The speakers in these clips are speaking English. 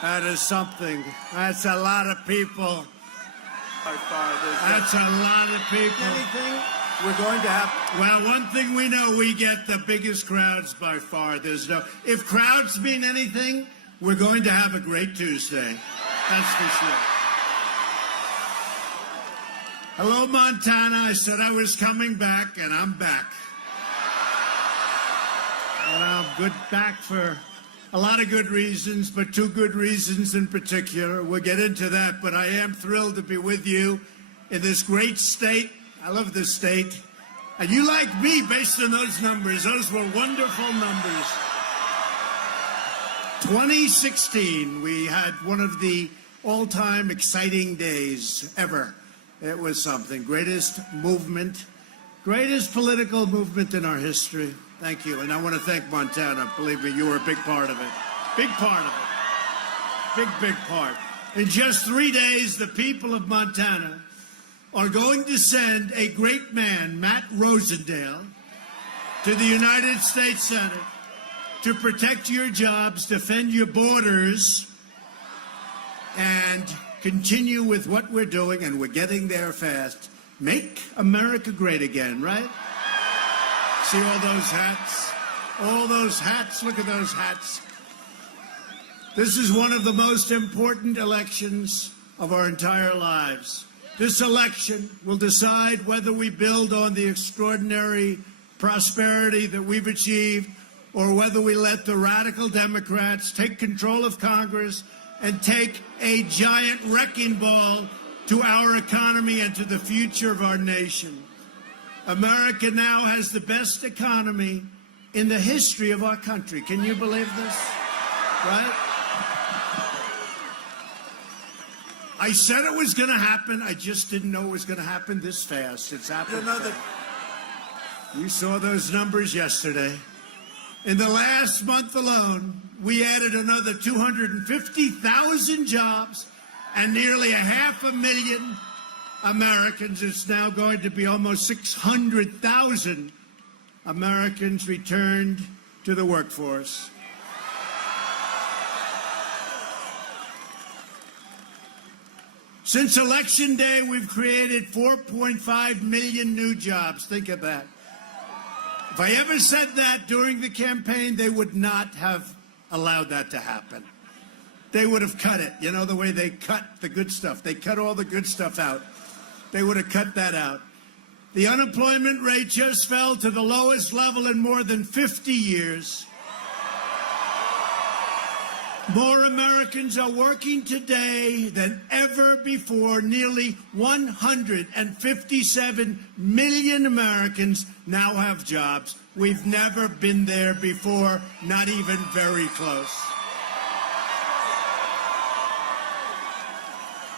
That is something. That's a lot of people. That's a lot of people. Anything we're going to have. Well, one thing we know, we get the biggest crowds by far. There's no. If crowds mean anything, we're going to have a great Tuesday. That's for sure. Hello, Montana. I said I was coming back, and I'm back. And I'm good back for a lot of good reasons, but two good reasons in particular. We'll get into that, but I am thrilled to be with you in this great state. I love this state. And you like me based on those numbers. Those were wonderful numbers. 2016, we had one of the all-time exciting days ever. It was something. Greatest movement, greatest political movement in our history. Thank you. And I want to thank Montana. Believe me, you were a big part of it. Big part of it. Big part. In just 3 days, the people of Montana are going to send a great man, Matt Rosendale, to the United States Senate to protect your jobs, defend your borders, and continue with what we're doing, and we're getting there fast. Make America great again, right? See all those hats? All those hats. Look at those hats. This is one of the most important elections of our entire lives. This election will decide whether we build on the extraordinary prosperity that we've achieved or whether we let the radical Democrats take control of Congress and take a giant wrecking ball to our economy and to the future of our nation. America now has the best economy in the history of our country. Can you believe this? Right? I said it was going to happen. I just didn't know it was going to happen this fast. It's happened. You saw those numbers yesterday. In the last month alone, we added another 250,000 jobs and nearly 500,000 Americans. It's now going to be almost 600,000 Americans returned to the workforce. Since Election Day, we've created 4.5 million new jobs. Think of that. If I ever said that during the campaign, they would not have allowed that to happen. They would have cut it. You know, the way they cut the good stuff. They cut all the good stuff out. They would have cut that out. The unemployment rate just fell to the lowest level in more than 50 years. More Americans are working today than ever before. Nearly 157 million Americans now have jobs. We've never been there before, not even very close.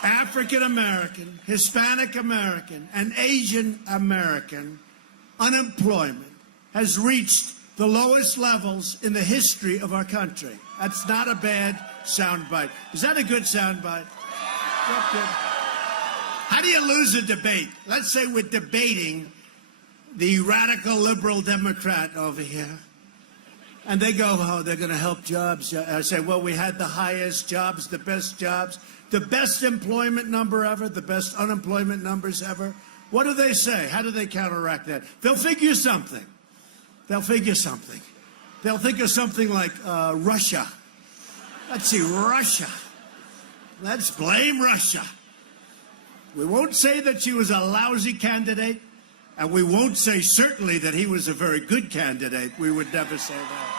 African American, Hispanic American, and Asian American unemployment has reached the lowest levels in the history of our country. That's not a bad soundbite. Is that a good soundbite? How do you lose a debate? Let's say we're debating the radical liberal Democrat over here. And they go, oh, they're going to help jobs. I say, well, we had the highest jobs, the best employment number ever, the best unemployment numbers ever. What do they say? How do they counteract that? They'll figure something. They'll figure something. They'll think of something like Russia. Let's see, Russia. Let's blame Russia. We won't say that she was a lousy candidate, and we won't say certainly that he was a very good candidate. We would never say that.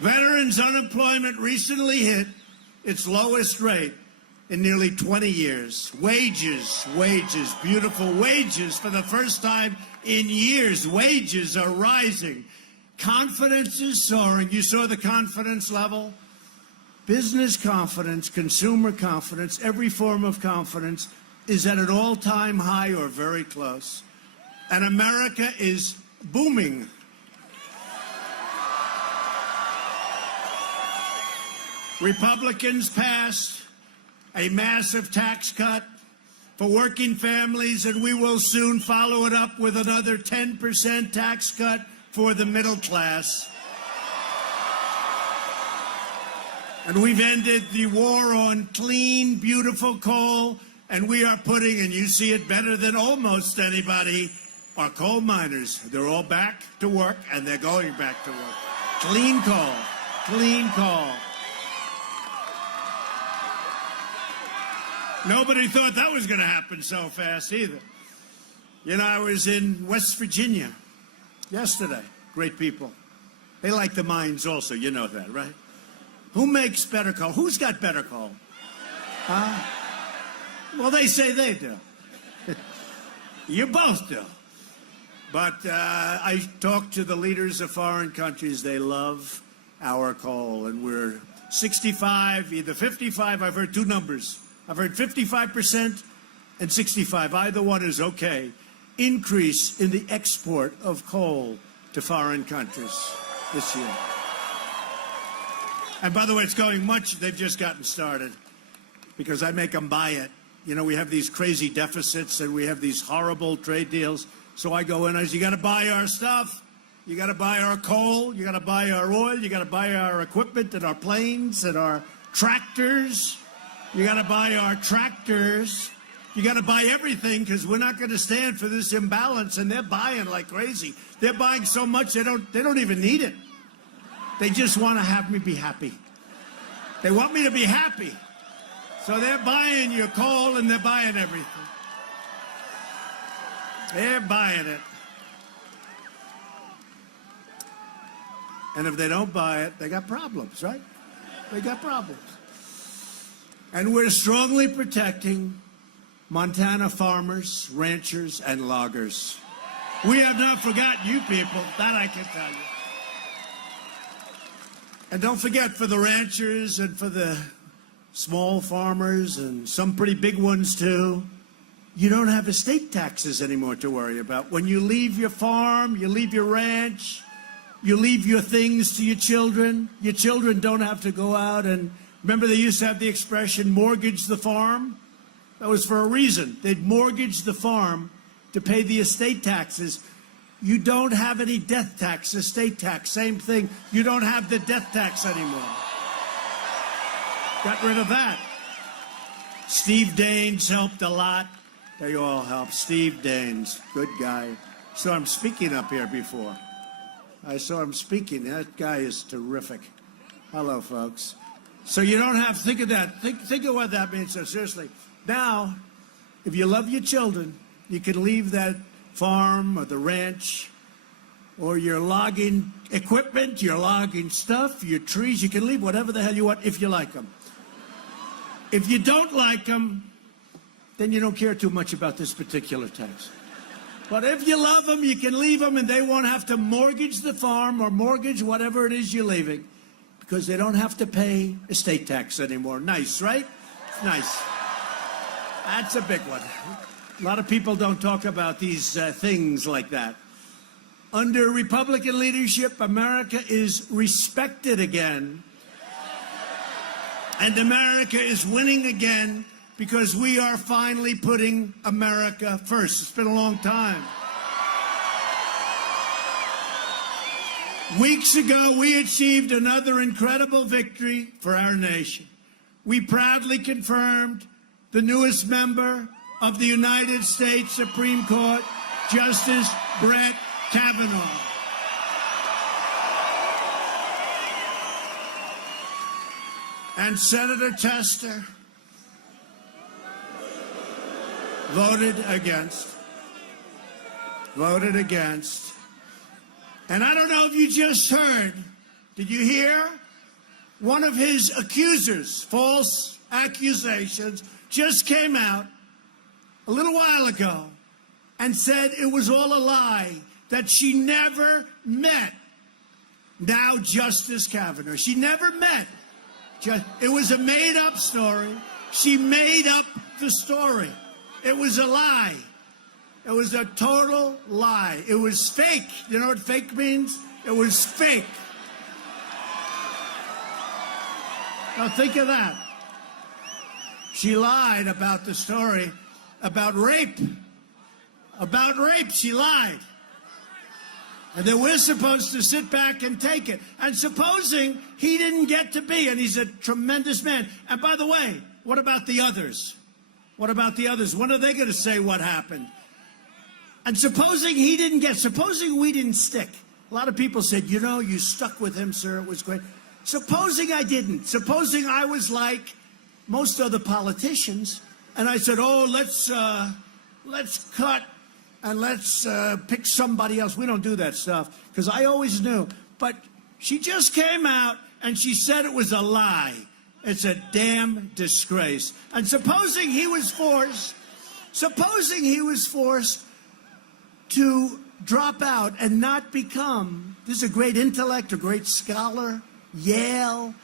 Veterans' unemployment recently hit its lowest rate in nearly 20 years. Wages, beautiful wages for the first time in years. Wages are rising. Confidence is soaring. You saw the confidence level? Business confidence, consumer confidence, every form of confidence is at an all-time high or very close. And America is booming. Republicans passed a massive tax cut for working families, and we will soon follow it up with another 10% tax cut for the middle class. And we've ended the war on clean, beautiful coal, and we are putting, and you see it better than almost anybody, our coal miners. They're all back to work, and they're going back to work. Clean coal, clean coal. Nobody thought that was going to happen so fast either. You know, I was in West Virginia yesterday. Great people. They like the mines also, you know that, right? Who makes better coal? Who's got better coal? Well, they say they do. You both do. But I talked to the leaders of foreign countries. They love our coal. And we're 65, either 55. I've heard two numbers. I've heard 55% and 65. Either one is okay. Increase in the export of coal to foreign countries this year. And by the way, it's going much. They've just gotten started because I make them buy it. You know, we have these crazy deficits and we have these horrible trade deals. So I go in, I say, you got to buy our stuff. You got to buy our coal. You got to buy our oil. You got to buy our equipment and our planes and our tractors. You got to buy our tractors. You got to buy everything because we're not going to stand for this imbalance. And they're buying like crazy. They're buying so much they don't even need it. They just want to have me be happy. They want me to be happy. So they're buying your coal and they're buying everything. They're buying it. And if they don't buy it, they got problems, right? They got problems. And we're strongly protecting Montana farmers, ranchers, and loggers. We have not forgotten you people, that I can tell you. And don't forget, for the ranchers and for the small farmers and some pretty big ones too, you don't have estate taxes anymore to worry about. When you leave your farm, you leave your ranch, you leave your things to your children don't have to go out and, remember they used to have the expression, mortgage the farm? That was for a reason. They'd mortgage the farm to pay the estate taxes. You don't have any death tax, estate tax, same thing. You don't have the death tax anymore. Got rid of that. Steve Daines helped a lot. They all helped. Steve Daines, good guy. Saw him speaking up here before. I saw him speaking. That guy is terrific. Hello, folks. So you don't have, think of that. Think of what that means. So seriously. Now, if you love your children, you can leave that farm or the ranch or your logging equipment, your logging stuff, your trees. You can leave whatever the hell you want if you like them. If you don't like them, then you don't care too much about this particular tax. But if you love them, you can leave them and they won't have to mortgage the farm or mortgage whatever it is you're leaving because they don't have to pay estate tax anymore. Nice, right? It's nice. That's a big one. A lot of people don't talk about these things like that. Under Republican leadership, America is respected again. And America is winning again because we are finally putting America first. It's been a long time. Weeks ago, we achieved another incredible victory for our nation. We proudly confirmed the newest member of the United States Supreme Court, Justice Brett Kavanaugh. And Senator Tester voted against. And I don't know if you just heard, did you hear? One of his accusers, false accusations, just came out a little while ago and said it was all a lie, that she never met now Justice Kavanaugh. She never met. It was a made-up story. She made up the story. It was a lie. It was a total lie. It was fake. You know what fake means? It was fake. Now think of that. She lied about the story about rape. About rape, she lied. And then we're supposed to sit back and take it. And supposing he didn't get to be, and he's a tremendous man. And by the way, what about the others? What about the others? When are they going to say what happened? And supposing he didn't get, supposing we didn't stick. A lot of people said, you know, you stuck with him, sir. It was great. Supposing I didn't. Supposing I was like most other politicians. And I said, oh, let's cut and let's pick somebody else. We don't do that stuff because I always knew. But she just came out and she said it was a lie. It's a damn disgrace. And supposing he was forced to drop out and not become, this is a great intellect, a great scholar, Yale,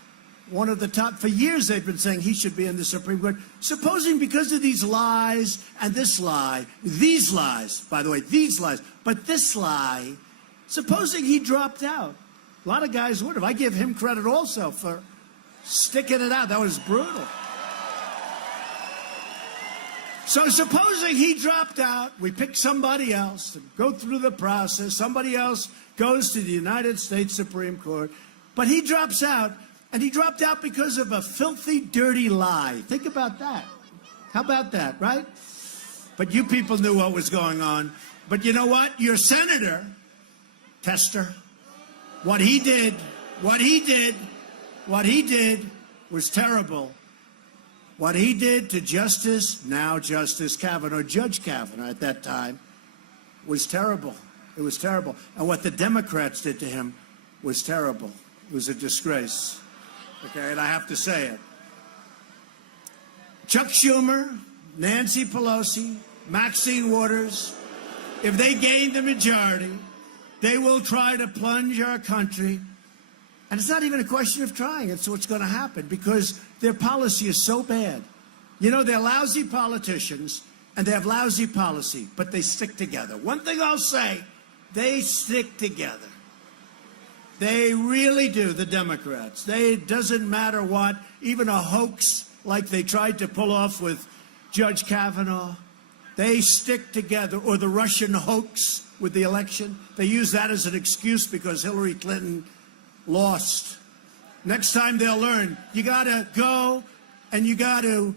one of the top, for years they've been saying he should be in the Supreme Court. Supposing because of these lies and this lie, these lies, by the way, these lies, but this lie, supposing he dropped out. A lot of guys would have. I give him credit also for sticking it out. That was brutal. So supposing he dropped out, we pick somebody else to go through the process. Somebody else goes to the United States Supreme Court. But he drops out, and he dropped out because of a filthy, dirty lie. Think about that. How about that, right? But you people knew what was going on. But you know what? Your senator, Tester, what he did was terrible. What he did to now Justice Kavanaugh, Judge Kavanaugh at that time, was terrible. It was terrible. And what the Democrats did to him was terrible. It was a disgrace. Okay, and I have to say it. Chuck Schumer, Nancy Pelosi, Maxine Waters, if they gain the majority, they will try to plunge our country. And it's not even a question of trying. It's what's going to happen because their policy is so bad. You know, they're lousy politicians and they have lousy policy, but they stick together. One thing I'll say, they stick together. They really do, the Democrats. It doesn't matter what, even a hoax like they tried to pull off with Judge Kavanaugh, they stick together, or the Russian hoax with the election. They use that as an excuse because Hillary Clinton lost. Next time they'll learn, you got to go and you got to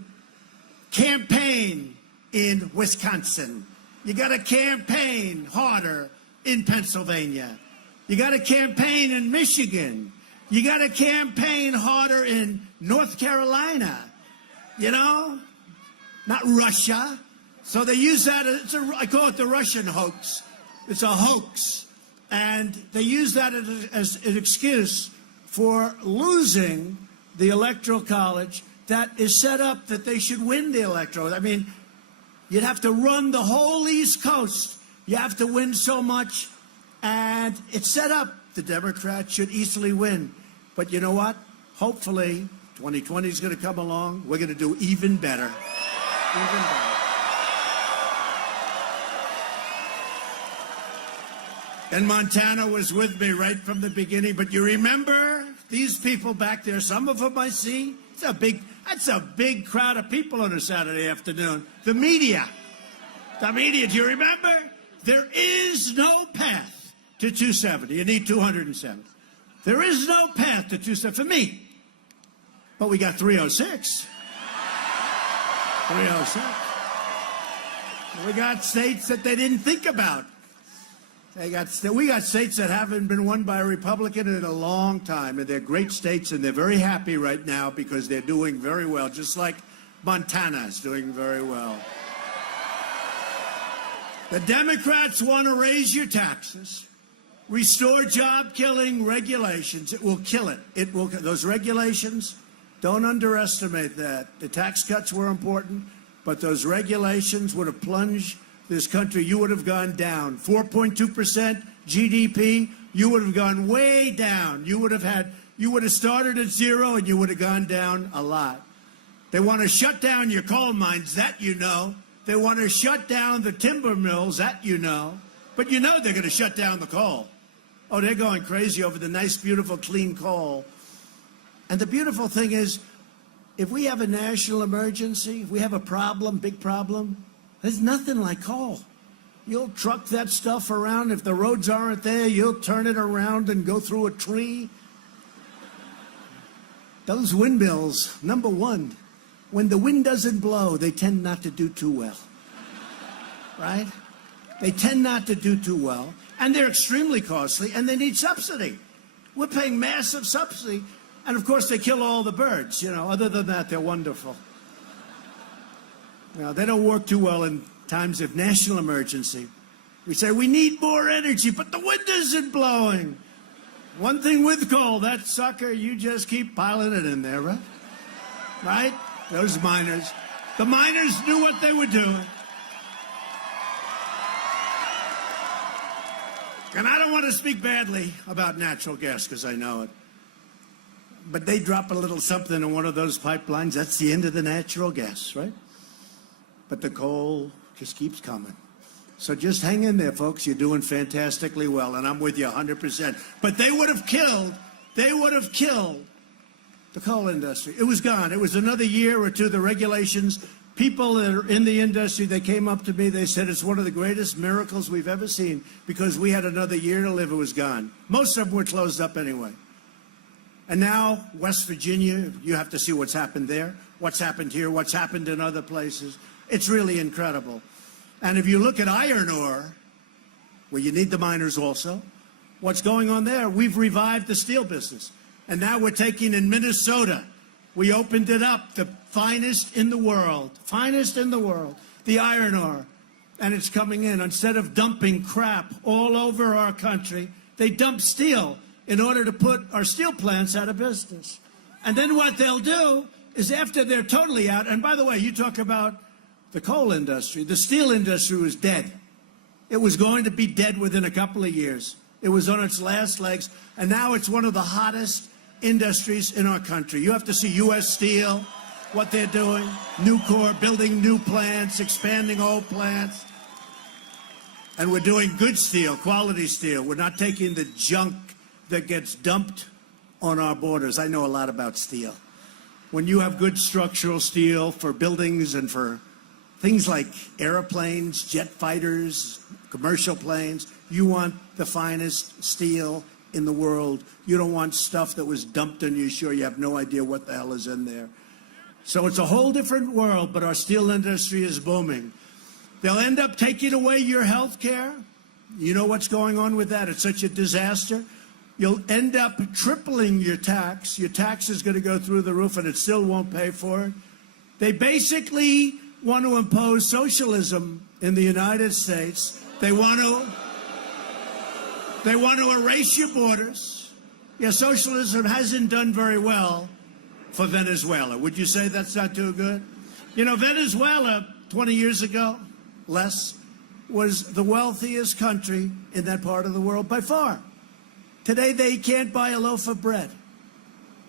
campaign in Wisconsin. You got to campaign harder in Pennsylvania. You got to campaign in Michigan. You got to campaign harder in North Carolina. You know, not Russia. So they use that. I call it the Russian hoax. It's a hoax. And they use that as an excuse for losing the Electoral College that is set up that they should win the Electoral. I mean, you'd have to run the whole East Coast. You have to win so much. And it's set up. The Democrats should easily win. But you know what? Hopefully, 2020 is going to come along. We're going to do even better. Even better. And Montana was with me right from the beginning. But you remember these people back there, some of them I see. That's a big crowd of people on a Saturday afternoon. The media. Do you remember? There is no path to 270. You need 207. There is no path to 270 for me. But we got 306. 306. We got states that they didn't think about. We got states that haven't been won by a Republican in a long time, and they're great states, and they're very happy right now because they're doing very well, just like Montana is doing very well. The Democrats want to raise your taxes, restore job-killing regulations. It will kill it. Those regulations, don't underestimate that. The tax cuts were important, but those regulations would have plunged this country. You would have gone down 4.2% GDP. You would have gone way down. You would have started at zero, and you would have gone down a lot. They want to shut down your coal mines, that you know. They want to shut down the timber mills, that you know. But you know they're going to shut down the coal. Oh, they're going crazy over the nice, beautiful, clean coal. And the beautiful thing is, if we have a national emergency, if we have a problem, big problem, there's nothing like coal. You'll truck that stuff around. If the roads aren't there, you'll turn it around and go through a tree. Those windmills, number one, when the wind doesn't blow, they tend not to do too well. Right? They tend not to do too well. And they're extremely costly, and they need subsidy. We're paying massive subsidy. And, of course, they kill all the birds. You know, other than that, they're wonderful. Now, they don't work too well in times of national emergency. We say, we need more energy, but the wind isn't blowing. One thing with coal, that sucker, you just keep piling it in there, right? Right? Those miners. The miners knew what they were doing. And I don't want to speak badly about natural gas, because I know it. But they drop a little something in one of those pipelines, that's the end of the natural gas, right? But the coal just keeps coming. So just hang in there, folks. You're doing fantastically well, and I'm with you 100%. But they would have killed the coal industry. It was gone. It was another year or two, the regulations. People that are in the industry, they came up to me, they said it's one of the greatest miracles we've ever seen because we had another year to live, it was gone. Most of them were closed up anyway. And now, West Virginia, you have to see what's happened there, what's happened here, what's happened in other places. It's really incredible. And if you look at iron ore, where you need the miners also, what's going on there? We've revived the steel business. And now we're taking in Minnesota. We opened it up, the finest in the world, the iron ore. And it's coming in. Instead of dumping crap all over our country, they dump steel in order to put our steel plants out of business. And then what they'll do is after they're totally out, and by the way, you talk about the coal industry, the steel industry was dead. It was going to be dead within a couple of years. It was on its last legs, and now it's one of the hottest industries in our country. You have to see U.S. Steel, what they're doing, Nucor, building new plants, expanding old plants. And we're doing good steel, quality steel. We're not taking the junk that gets dumped on our borders. I know a lot about steel. When you have good structural steel for buildings and for things like airplanes, jet fighters, commercial planes, you want the finest steel in the world. You don't want stuff that was dumped on you, sure, you have no idea what the hell is in there. So it's a whole different world, but our steel industry is booming. They'll end up taking away your health care. You know what's going on with that? It's such a disaster. You'll end up tripling your tax. Your tax is going to go through the roof, and it still won't pay for it. They basically want to impose socialism in the United States. They want to erase your borders. Yeah, socialism hasn't done very well for Venezuela. Would you say that's not too good? You know, Venezuela, 20 years ago, less, was the wealthiest country in that part of the world by far. Today, they can't buy a loaf of bread.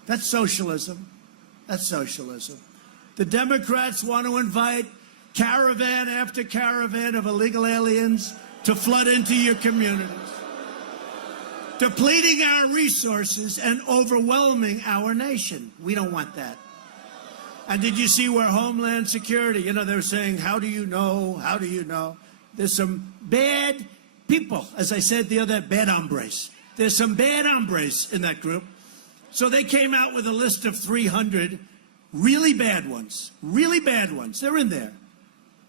That's socialism. That's socialism. The Democrats want to invite caravan after caravan of illegal aliens to flood into your communities, depleting our resources and overwhelming our nation. We don't want that. And did you see where Homeland Security, you know, they're saying, how do you know? How do you know? There's some bad people, as I said the other, bad hombres. There's some bad hombres in that group. So they came out with a list of 300 really bad ones. Really bad ones. They're in there.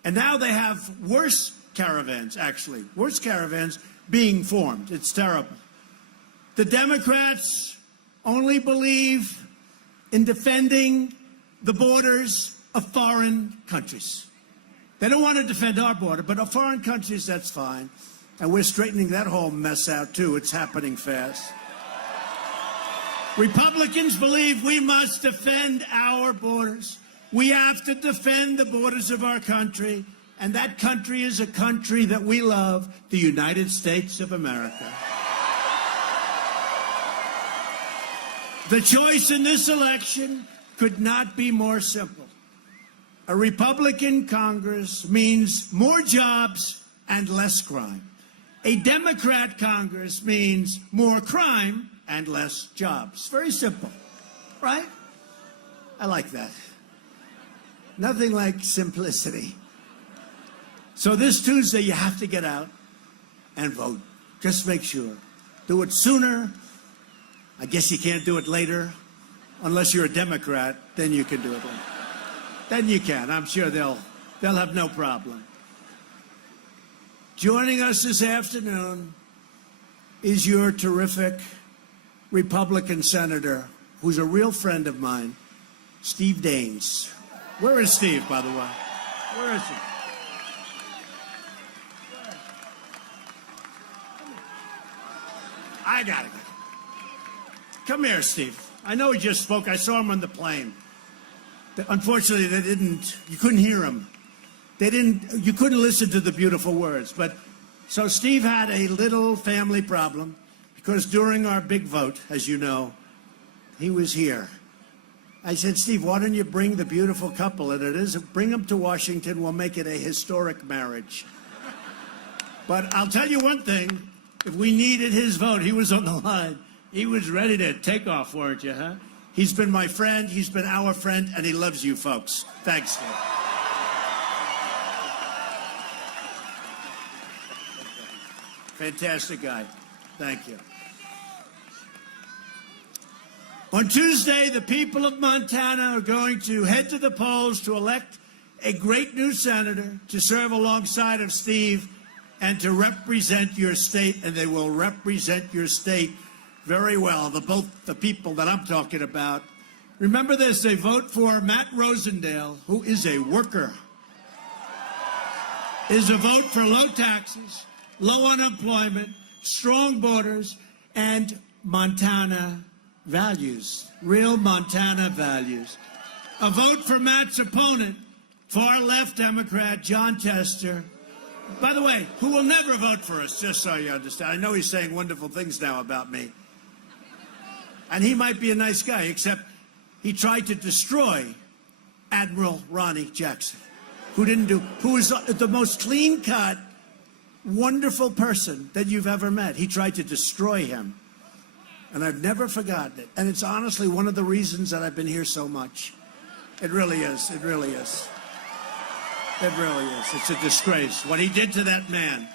And now they have worse caravans, actually. Worse caravans being formed. It's terrible. The Democrats only believe in defending the borders of foreign countries. They don't want to defend our border, but of foreign countries, that's fine. And we're straightening that whole mess out, too. It's happening fast. Republicans believe we must defend our borders. We have to defend the borders of our country. And that country is a country that we love, the United States of America. The choice in this election could not be more simple. A Republican Congress means more jobs and less crime. A Democrat Congress means more crime and less jobs. Very simple, right? I like that. Nothing like simplicity. So this Tuesday, you have to get out and vote. Just make sure. Do it sooner. I guess you can't do it later. Unless you're a Democrat, then you can do it later. Then you can. I'm sure they'll have no problem. Joining us this afternoon is your terrific Republican senator, who's a real friend of mine, Steve Daines. Where is Steve, by the way? Where is he? I got it. Come here, Steve. I know he just spoke. I saw him on the plane. Unfortunately, you couldn't hear him. You couldn't listen to the beautiful words. But so Steve had a little family problem because during our big vote, as you know, he was here. I said, Steve, why don't you bring the beautiful couple that it is? Bring them to Washington. We'll make it a historic marriage. But I'll tell you one thing. If we needed his vote, he was on the line. He was ready to take off, weren't you, huh? He's been my friend. He's been our friend. And he loves you folks. Thanks, Steve. Fantastic guy. Thank you. On Tuesday, the people of Montana are going to head to the polls to elect a great new senator to serve alongside of Steve and to represent your state, and they will represent your state very well, both the people that I'm talking about. Remember this, they vote for Matt Rosendale, who is a worker, is a vote for low taxes, low unemployment, strong borders, and Montana values, real Montana values. A vote for Matt's opponent, far-left Democrat Jon Tester, by the way, who will never vote for us, just so you understand. I know he's saying wonderful things now about me. And he might be a nice guy, except he tried to destroy Admiral Ronnie Jackson, who is the most clean-cut, wonderful person that you've ever met. He tried to destroy him. And I've never forgotten it. And it's honestly one of the reasons that I've been here so much. It really is. It really is. It really is. It's a disgrace. What he did to that man.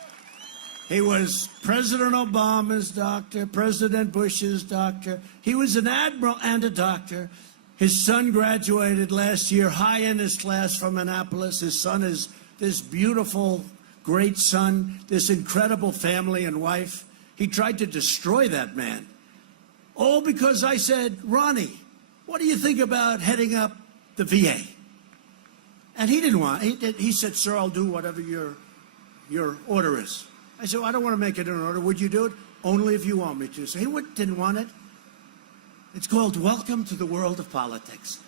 He was President Obama's doctor, President Bush's doctor. He was an admiral and a doctor. His son graduated last year, high in his class from Annapolis. His son is this beautiful, great son, this incredible family and wife. He tried to destroy that man. All because I said, Ronnie, what do you think about heading up the VA? And he didn't want it. He said, sir, I'll do whatever your order is. I said, well, I don't want to make it an order. Would you do it? Only if you want me to. So he didn't want it. It's called Welcome to the World of Politics.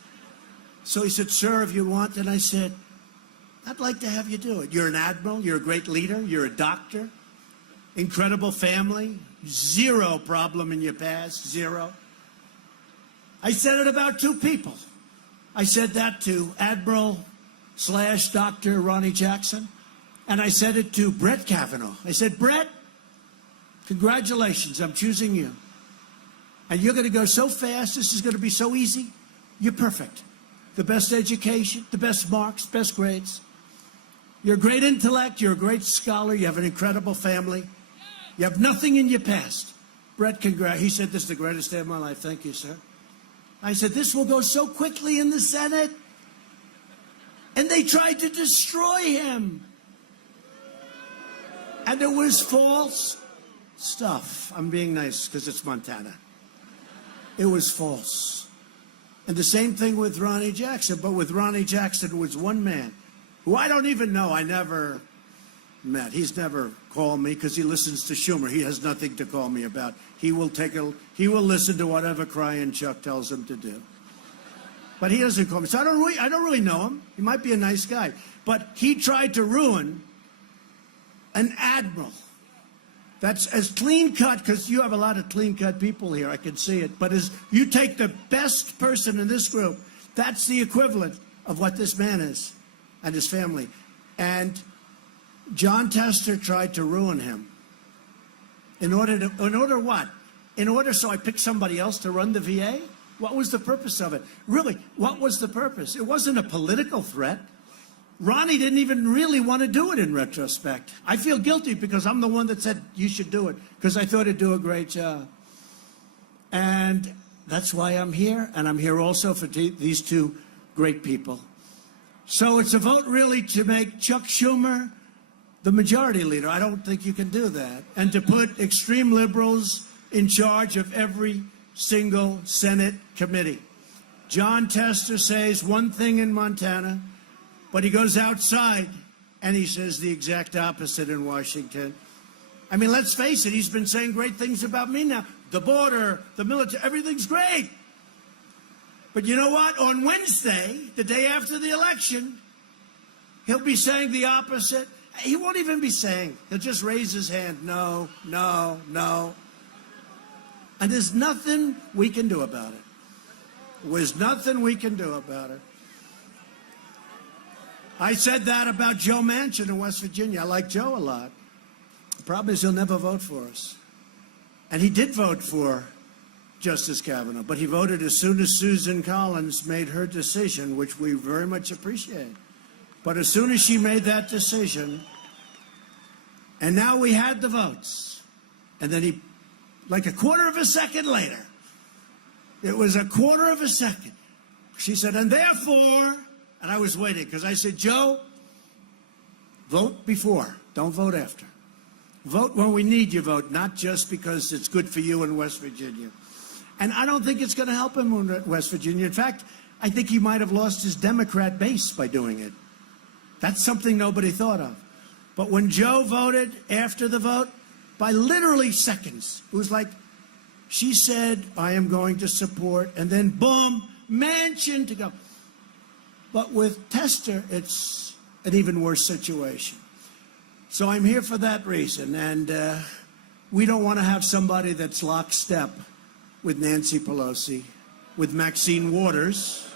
So he said, sir, if you want. And I said, I'd like to have you do it. You're an admiral. You're a great leader. You're a doctor. Incredible family. Zero problem in your past. Zero. I said it about two people. I said that to Admiral/Dr. Ronnie Jackson, and I said it to Brett Kavanaugh. I said, Brett, congratulations, I'm choosing you. And you're going to go so fast, this is going to be so easy. You're perfect. The best education, the best marks, best grades. You're a great intellect, you're a great scholar, you have an incredible family. You have nothing in your past. Brett, he said, this is the greatest day of my life. Thank you, sir. I said, this will go so quickly in the Senate. And they tried to destroy him. And it was false stuff. I'm being nice because it's Montana. It was false. And the same thing with Ronnie Jackson. But with Ronnie Jackson, it was one man who I don't even know. I never met. He's never called me because he listens to Schumer. He has nothing to call me about. He will listen to whatever crying Chuck tells him to do. But he doesn't call me. So I don't really know him. He might be a nice guy. But he tried to ruin an admiral. That's as clean-cut, because you have a lot of clean-cut people here. I can see it. But as you take the best person in this group, that's the equivalent of what this man is and his family. And Jon Tester tried to ruin him. In order what? In order so I pick somebody else to run the VA? What was the purpose of it? Really, what was the purpose? It wasn't a political threat. Ronnie didn't even really want to do it in retrospect. I feel guilty because I'm the one that said you should do it because I thought he'd do a great job. And that's why I'm here, and I'm here also for these two great people. So it's a vote really to make Chuck Schumer the majority leader. I don't think you can do that. And to put extreme liberals in charge of every single Senate committee. John Tester says one thing in Montana, but he goes outside and he says the exact opposite in Washington. I mean, let's face it, he's been saying great things about me now. The border, the military, everything's great. But you know what? On Wednesday, the day after the election, he'll be saying the opposite. He won't even be saying. He'll just raise his hand. No, no, no. And there's nothing we can do about it. There's nothing we can do about it. I said that about Joe Manchin in West Virginia. I like Joe a lot. The problem is he'll never vote for us. And he did vote for Justice Kavanaugh, but he voted as soon as Susan Collins made her decision, which we very much appreciate. But as soon as she made that decision, and now we had the votes, and then he, like a quarter of a second later, it was a quarter of a second, she said, and therefore, and I was waiting, because I said, Joe, vote before, don't vote after. Vote when we need your vote, not just because it's good for you in West Virginia. And I don't think it's going to help him in West Virginia. In fact, I think he might have lost his Democrat base by doing it. That's something nobody thought of. But when Joe voted after the vote, by literally seconds, it was like she said, I am going to support, and then boom, Manchin to go. But with Tester, it's an even worse situation. So I'm here for that reason, and we don't want to have somebody that's lockstep with Nancy Pelosi, with Maxine Waters,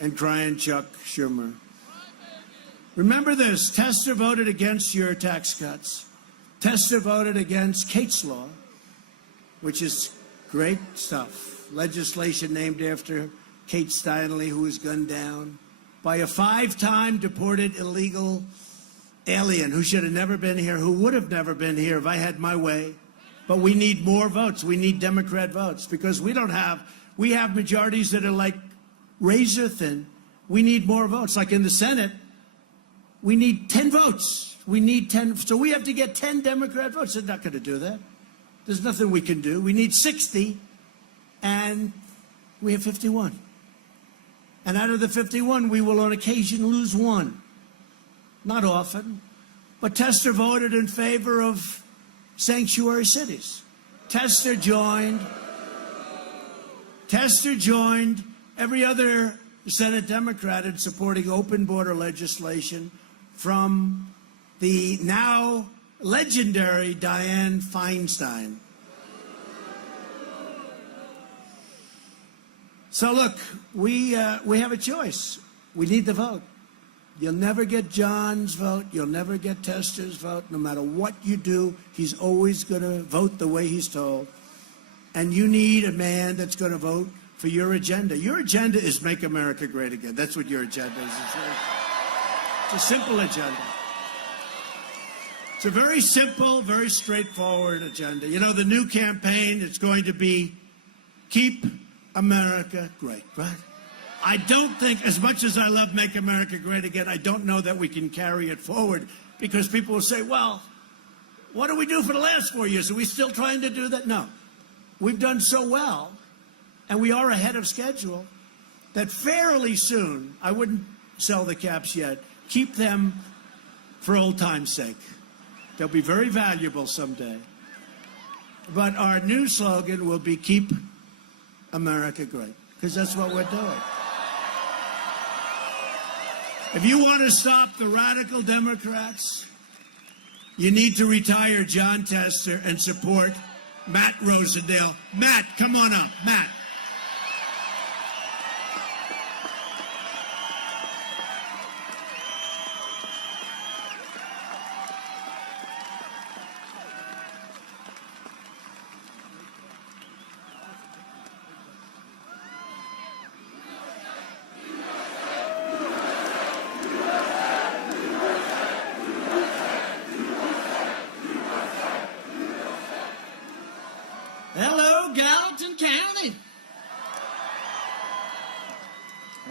and crying Chuck Schumer. Remember this, Tester voted against your tax cuts. Tester voted against Kate's Law, which is great stuff. Legislation named after Kate Steinle, who was gunned down by a 5-time deported illegal alien who should have never been here, who would have never been here if I had my way. But we need more votes. We need Democrat votes because we have majorities that are like razor thin. We need more votes. Like in the Senate, we need 10 votes. We need 10. So we have to get 10 Democrat votes. They're not going to do that. There's nothing we can do. We need 60, and we have 51. And out of the 51, we will on occasion lose one. Not often. But Tester voted in favor of sanctuary cities. Tester joined every other Senate Democrat in supporting open border legislation from the now legendary Dianne Feinstein. So look, we have a choice. We need the vote. You'll never get John's vote. You'll never get Tester's vote. No matter what you do, he's always going to vote the way he's told. And you need a man that's going to vote for your agenda. Your agenda is make America great again. That's what your agenda is. It's a simple agenda. It's a very simple, very straightforward agenda. You know, the new campaign, it's going to be keep America great, right? I don't think, as much as I love Make America Great Again, I don't know that we can carry it forward because people will say, well, what do we do for the last 4 years? Are we still trying to do that? No. We've done so well, and we are ahead of schedule, that fairly soon, I wouldn't sell the caps yet, keep them for old time's sake. They'll be very valuable someday. But our new slogan will be Keep America Great, because that's what we're doing. If you want to stop the radical Democrats, you need to retire John Tester and support Matt Rosendale. Matt, come on up. Matt.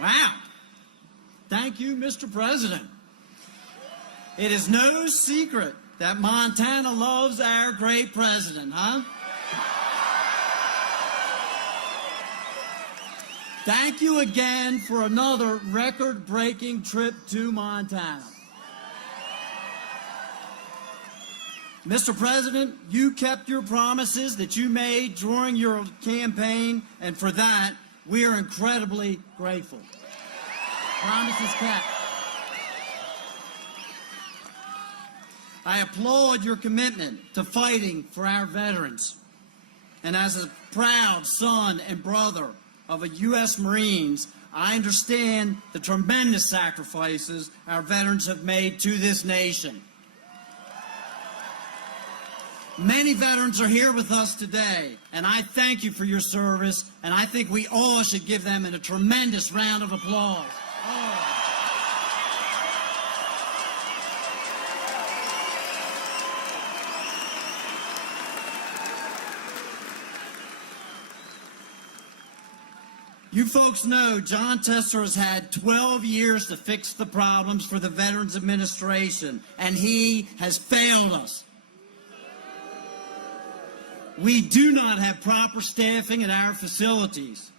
Wow. Thank you, Mr. President. It is no secret that Montana loves our great president, huh? Thank you again for another record-breaking trip to Montana. Mr. President, you kept your promises that you made during your campaign, and for that, we are incredibly grateful. Promises kept. I applaud your commitment to fighting for our veterans. And as a proud son and brother of a U.S. Marines, I understand the tremendous sacrifices our veterans have made to this nation. Many veterans are here with us today, and I thank you for your service, and I think we all should give them a tremendous round of applause. Oh. You folks know John Tester has had 12 years to fix the problems for the Veterans Administration, and he has failed us. We do not have proper staffing at our facilities.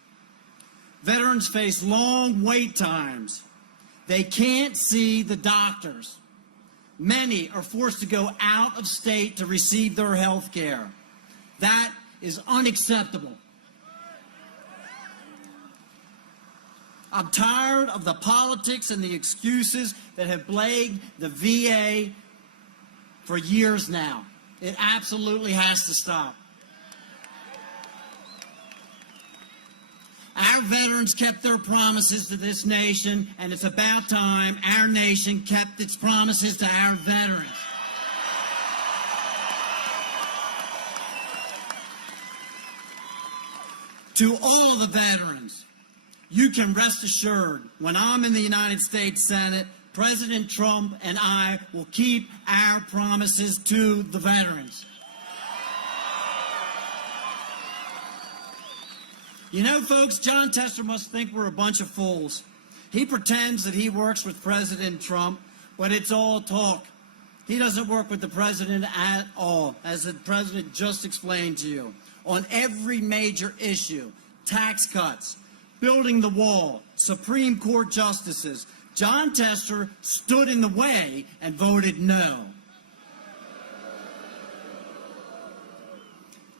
Veterans face long wait times. They can't see the doctors. Many are forced to go out of state to receive their health care. That is unacceptable. I'm tired of the politics and the excuses that have plagued the VA for years now. It absolutely has to stop. Our veterans kept their promises to this nation, and it's about time our nation kept its promises to our veterans. To all of the veterans, you can rest assured, when I'm in the United States Senate, President Trump and I will keep our promises to the veterans. You know, folks, John Tester must think we're a bunch of fools. He pretends that he works with President Trump, but it's all talk. He doesn't work with the president at all, as the president just explained to you. On every major issue, tax cuts, building the wall, Supreme Court justices, John Tester stood in the way and voted no.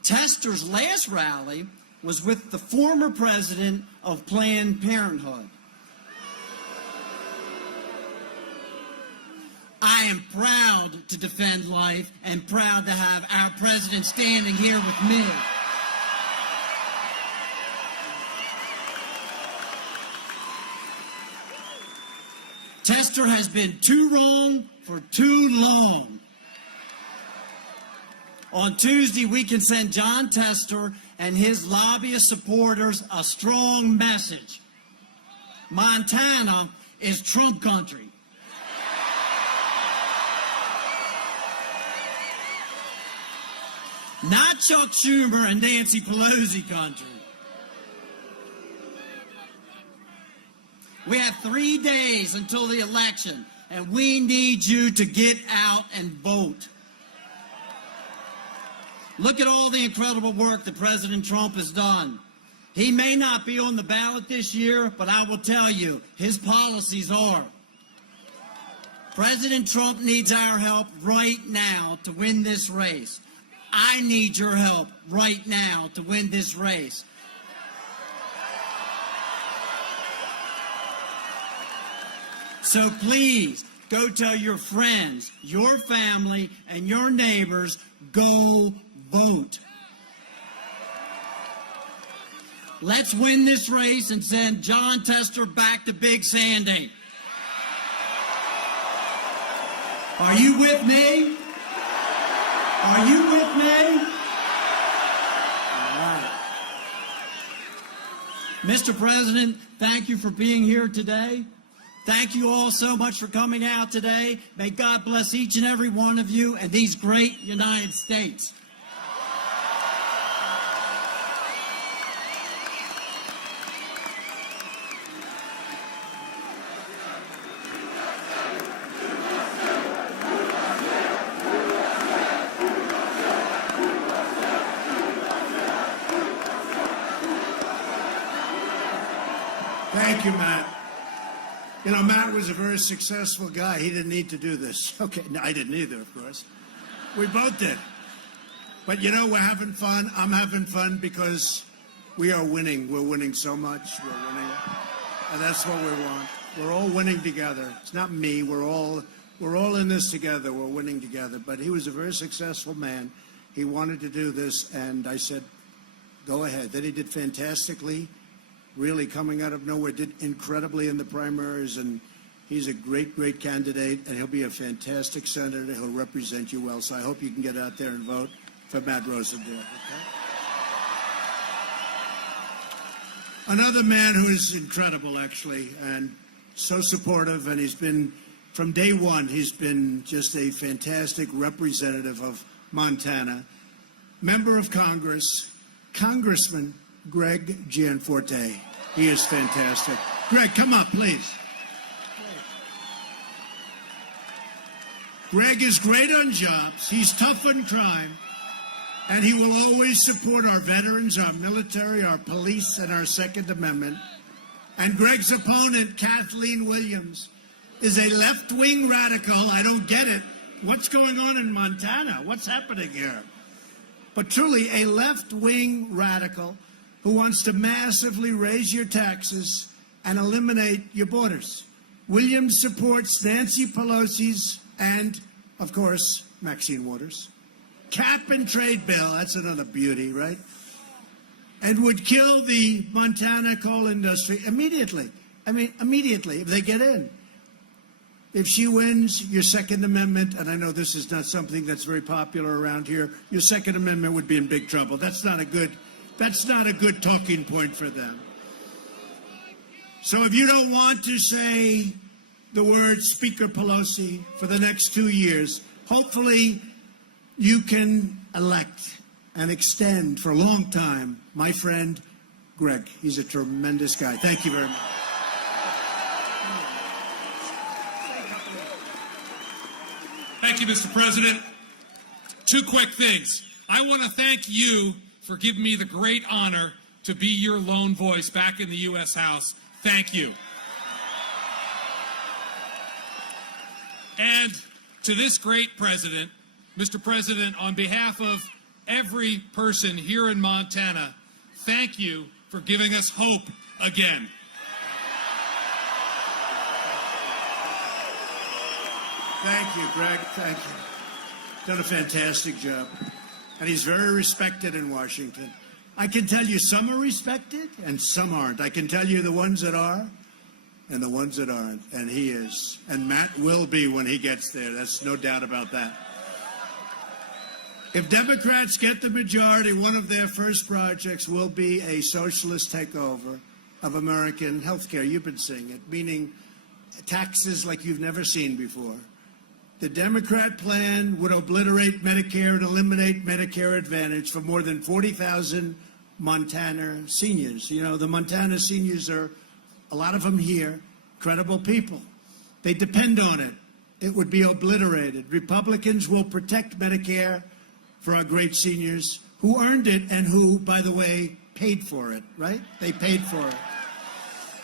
Tester's last rally was with the former president of Planned Parenthood. I am proud to defend life and proud to have our president standing here with me. Tester has been too wrong for too long. On Tuesday, we can send John Tester and his lobbyist supporters a strong message. Montana is Trump country. Not Chuck Schumer and Nancy Pelosi country. We have 3 days until the election, and we need you to get out and vote. Look at all the incredible work that President Trump has done. He may not be on the ballot this year, but I will tell you, his policies are. President Trump needs our help right now to win this race. I need your help right now to win this race. So please, go tell your friends, your family, and your neighbors, go vote. Let's win this race and send John Tester back to Big Sandy. Are you with me? Are you with me? All right. Mr. President, thank you for being here today. Thank you all so much for coming out today. May God bless each and every one of you and these great United States. Thank you, Matt. You know, Matt was a very successful guy. He didn't need to do this. Okay, no, I didn't either, of course. We both did. But you know, we're having fun. I'm having fun because we are winning. We're winning so much. We're winning. And that's what we want. We're all winning together. It's not me. We're all in this together. We're winning together. But he was a very successful man. He wanted to do this, and I said, go ahead. Then he did fantastically, really coming out of nowhere, did incredibly in the primaries, and he's a great, great candidate, and he'll be a fantastic senator. He'll represent you well. So I hope you can get out there and vote for Matt Rosendale. Okay? Another man who is incredible, actually, and so supportive, and he's been, from day one, he's been just a fantastic representative of Montana, member of Congress, Congressman Greg Gianforte. He is fantastic. Greg, come up, please. Greg is great on jobs. He's tough on crime. And he will always support our veterans, our military, our police, and our Second Amendment. And Greg's opponent, Kathleen Williams, is a left-wing radical. I don't get it. What's going on in Montana? What's happening here? But truly, a left-wing radical who wants to massively raise your taxes and eliminate your borders. Williams supports Nancy Pelosi's and, of course, Maxine Waters' cap and trade bill. That's another beauty, right? And would kill the Montana coal industry immediately. I mean, immediately, if they get in. If she wins, your Second Amendment, and I know this is not something that's very popular around here, your Second Amendment would be in big trouble. That's not a good talking point for them. So if you don't want to say the word Speaker Pelosi for the next 2 years, hopefully you can elect and extend for a long time my friend Greg. He's a tremendous guy. Thank you very much. Thank you, Mr. President. Two quick things. I want to thank you for giving me the great honor to be your lone voice back in the U.S. House. Thank you. And to this great president, Mr. President, on behalf of every person here in Montana, thank you for giving us hope again. Thank you, Greg. Thank you. Done a fantastic job. And he's very respected in Washington. I can tell you some are respected and some aren't. I can tell you the ones that are and the ones that aren't. And he is. And Matt will be when he gets there. That's no doubt about that. If Democrats get the majority, one of their first projects will be a socialist takeover of American health care. You've been seeing it, meaning taxes like you've never seen before. The Democrat plan would obliterate Medicare and eliminate Medicare Advantage for more than 40,000 Montana seniors. You know, the Montana seniors are, a lot of them here, credible people. They depend on it. It would be obliterated. Republicans will protect Medicare for our great seniors who earned it and who, by the way, paid for it, right? They paid for it.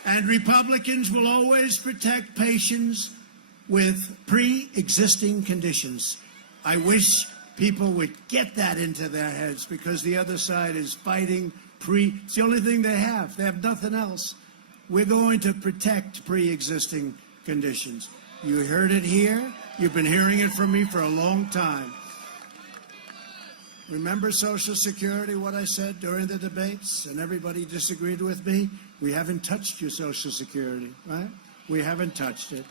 And Republicans will always protect patients with pre-existing conditions. I wish people would get that into their heads because the other side is fighting it's the only thing they have. They have nothing else. We're going to protect pre-existing conditions. You heard it here. You've been hearing it from me for a long time. Remember Social Security, what I said during the debates, and everybody disagreed with me? We haven't touched your Social Security, right? We haven't touched it.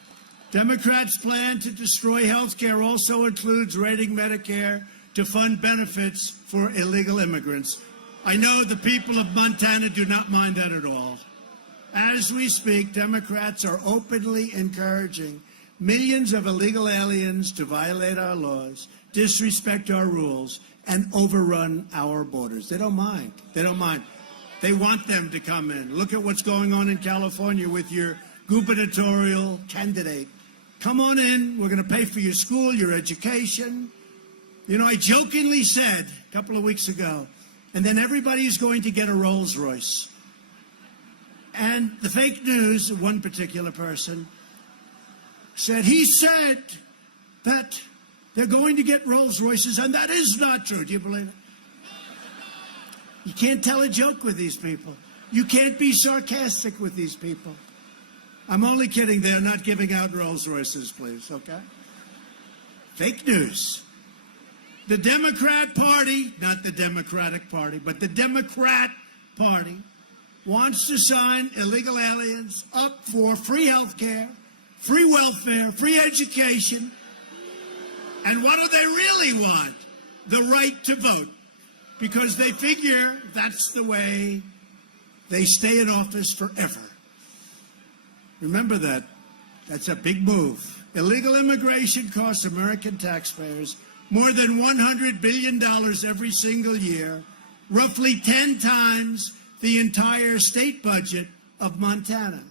Democrats' plan to destroy health care also includes raiding Medicare to fund benefits for illegal immigrants. I know the people of Montana do not mind that at all. As we speak, Democrats are openly encouraging millions of illegal aliens to violate our laws, disrespect our rules, and overrun our borders. They don't mind. They don't mind. They want them to come in. Look at what's going on in California with your gubernatorial candidate. Come on in. We're going to pay for your school, your education. You know, I jokingly said a couple of weeks ago, and then everybody's going to get a Rolls Royce. And the fake news, one particular person, he said that they're going to get Rolls Royces, and that is not true. Do you believe it? You can't tell a joke with these people. You can't be sarcastic with these people. I'm only kidding. They're not giving out Rolls Royces, please, okay? Fake news. The Democrat Party, not the Democratic Party, but the Democrat Party wants to sign illegal aliens up for free health care, free welfare, free education. And what do they really want? The right to vote. Because they figure that's the way they stay in office forever. Remember that. That's a big move. Illegal immigration costs American taxpayers more than $100 billion every single year, roughly 10 times the entire state budget of Montana.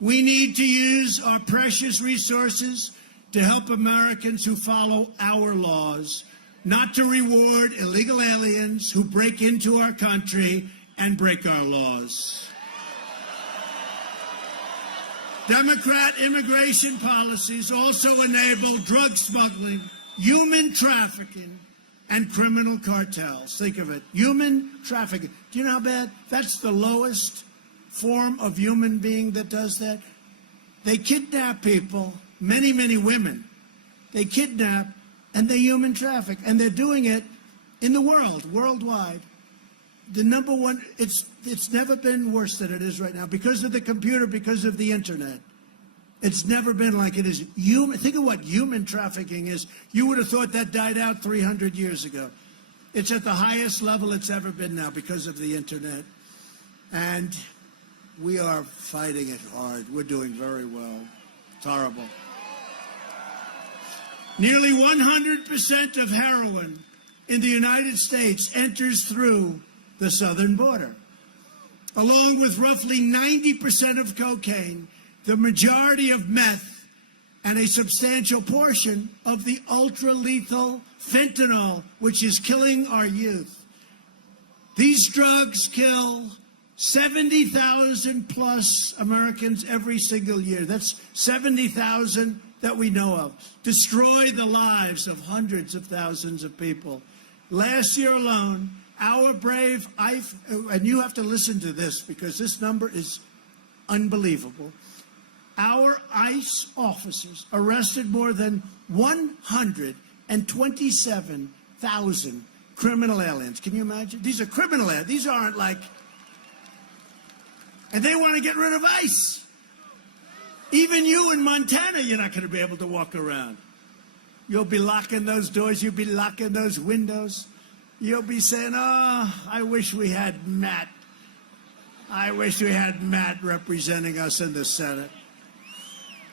We need to use our precious resources to help Americans who follow our laws, not to reward illegal aliens who break into our country and break our laws. Democrat immigration policies also enable drug smuggling, human trafficking, and criminal cartels. Think of it. Human trafficking. Do you know how bad? That's the lowest form of human being that does that. They kidnap people, many, many women. They kidnap and they human traffic. And they're doing it in the world, worldwide. The number one, it's never been worse than it is right now because of the computer, because of the internet. It's never been like it is. Think of what human trafficking is. You would have thought that died out 300 years ago. It's at the highest level it's ever been now because of the internet. And we are fighting it hard. We're doing very well. It's horrible. Nearly 100% of heroin in the United States enters through the southern border. Along with roughly 90% of cocaine, the majority of meth, and a substantial portion of the ultra-lethal fentanyl, which is killing our youth. These drugs kill 70,000 plus Americans every single year. That's 70,000 that we know of. Destroy the lives of hundreds of thousands of people. Last year alone, our brave, and you have to listen to this because this number is unbelievable. Our ICE officers arrested more than 127,000 criminal aliens. Can you imagine? These are criminal aliens. These aren't like... And they want to get rid of ICE. Even you in Montana, you're not going to be able to walk around. You'll be locking those doors. You'll be locking those windows. You'll be saying, oh, I wish we had Matt. I wish we had Matt representing us in the Senate.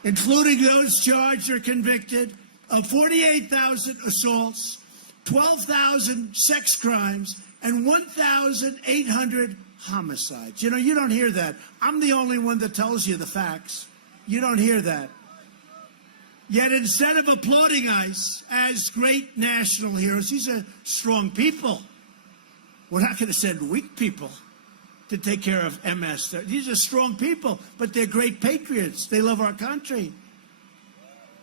Including those charged or convicted of 48,000 assaults, 12,000 sex crimes, and 1,800 homicides. You know, you don't hear that. I'm the only one that tells you the facts. You don't hear that. Yet instead of applauding ICE as great national heroes, these are strong people. We're not going to send weak people to take care of MS. These are strong people, but they're great patriots. They love our country.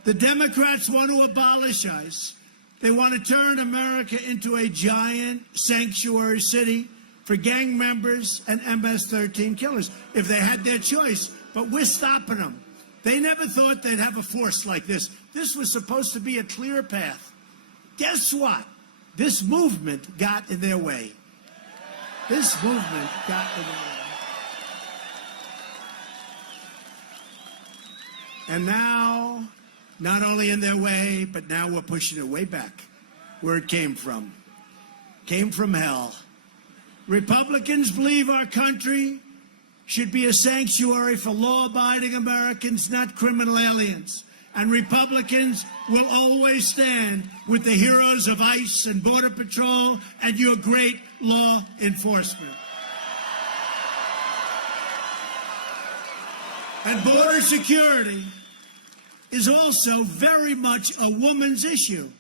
The Democrats want to abolish ICE. They want to turn America into a giant sanctuary city for gang members and MS-13 killers, if they had their choice. But we're stopping them. They never thought they'd have a force like this. This was supposed to be a clear path. Guess what? This movement got in their way. This movement got in their way. And now, not only in their way, but now we're pushing it way back where it came from. Came from hell. Republicans believe our country should be a sanctuary for law-abiding Americans, not criminal aliens. And Republicans will always stand with the heroes of ICE and Border Patrol and your great law enforcement. And border security is also very much a woman's issue.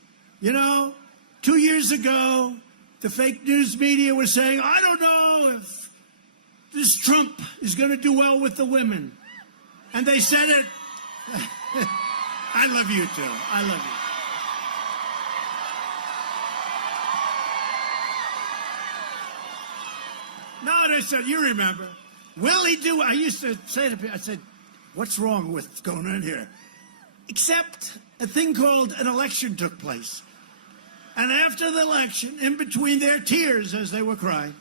You know, 2 years ago, the fake news media was saying, I don't know if this Trump is going to do well with the women. And they said it. I love you too. I love you. No, they said, you remember. Will he do? I used to say to people, I said, what's wrong with what's going on here? Except a thing called an election took place. And after the election, in between their tears as they were crying,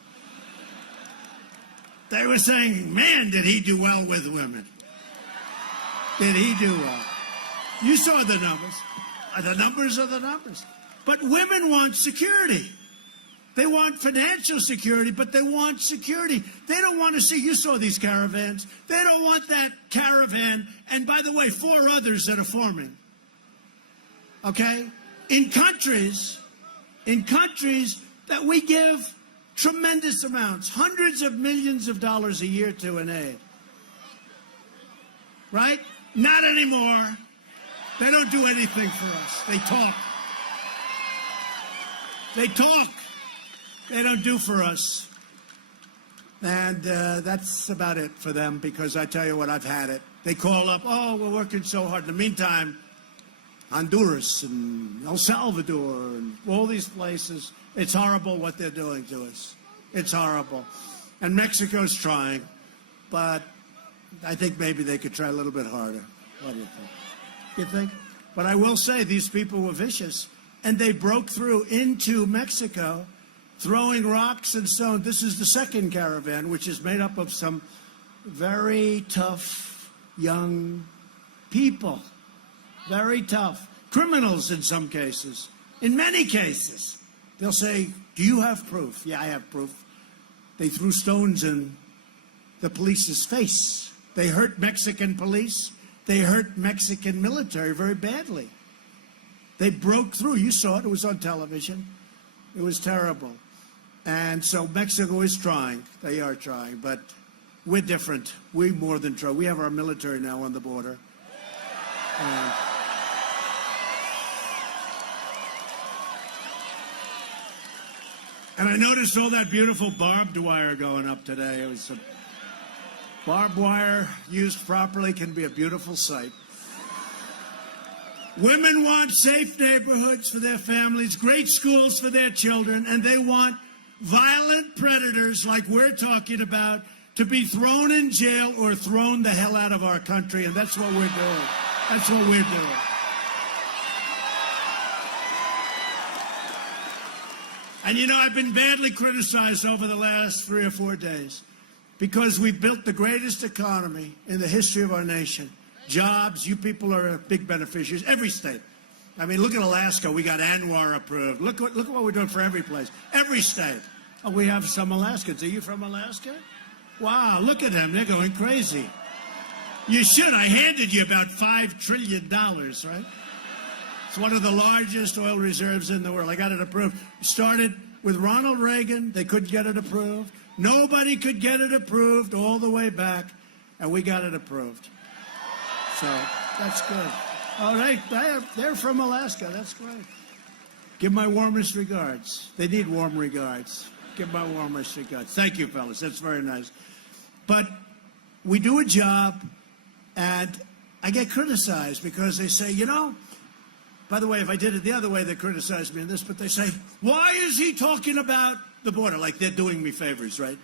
they were saying, man, did he do well with women. Did he do well? You saw the numbers. The numbers are the numbers. But women want security. They want financial security, but they want security. They don't want to see, you saw these caravans. They don't want that caravan, and by the way, 4 others that are forming. Okay? In countries that we give tremendous amounts, hundreds of millions of dollars a year to in aid. Right? Not anymore. They don't do anything for us. They talk. They talk. They don't do for us. And that's about it for them, because I tell you what, I've had it. They call up, oh, we're working so hard. In the meantime, Honduras and El Salvador and all these places, it's horrible what they're doing to us. It's horrible. And Mexico's trying, but I think maybe they could try a little bit harder. What do you think? You think? But I will say these people were vicious, and they broke through into Mexico, throwing rocks and stones. This is the second caravan, which is made up of some very tough young people. Very tough. Criminals in some cases. In many cases. They'll say, do you have proof? Yeah, I have proof. They threw stones in the police's face. They hurt Mexican police. They hurt Mexican military very badly. They broke through. You saw it. It was on television. It was terrible. And so Mexico is trying. They are trying. But we're different. We more than try. We have our military now on the border. And I noticed all that beautiful barbed wire going up today. It was barbed wire used properly can be a beautiful sight. Women want safe neighborhoods for their families, great schools for their children, and they want violent predators like we're talking about to be thrown in jail or thrown the hell out of our country, and that's what we're doing. That's what we're doing. And you know, I've been badly criticized over the last 3 or 4 days because we built the greatest economy in the history of our nation. Jobs, you people are big beneficiaries. Every state. I mean, look at Alaska. We got ANWR approved. Look what we're doing for every place. Every state. Oh, we have some Alaskans. Are you from Alaska? Wow, look at them. They're going crazy. You should. I handed you about $5 trillion, right? It's one of the largest oil reserves in the world. I got it approved. Started with Ronald Reagan. They couldn't get it approved. Nobody could get it approved all the way back, and we got it approved. So that's good. Oh, they're from Alaska. That's great. Give my warmest regards. They need warm regards. Give my warmest regards. Thank you, fellas. That's very nice. But we do a job, and I get criticized because they say, you know, by the way, if I did it the other way, they criticize me in this, but they say, why is he talking about the border? Like they're doing me favors, right?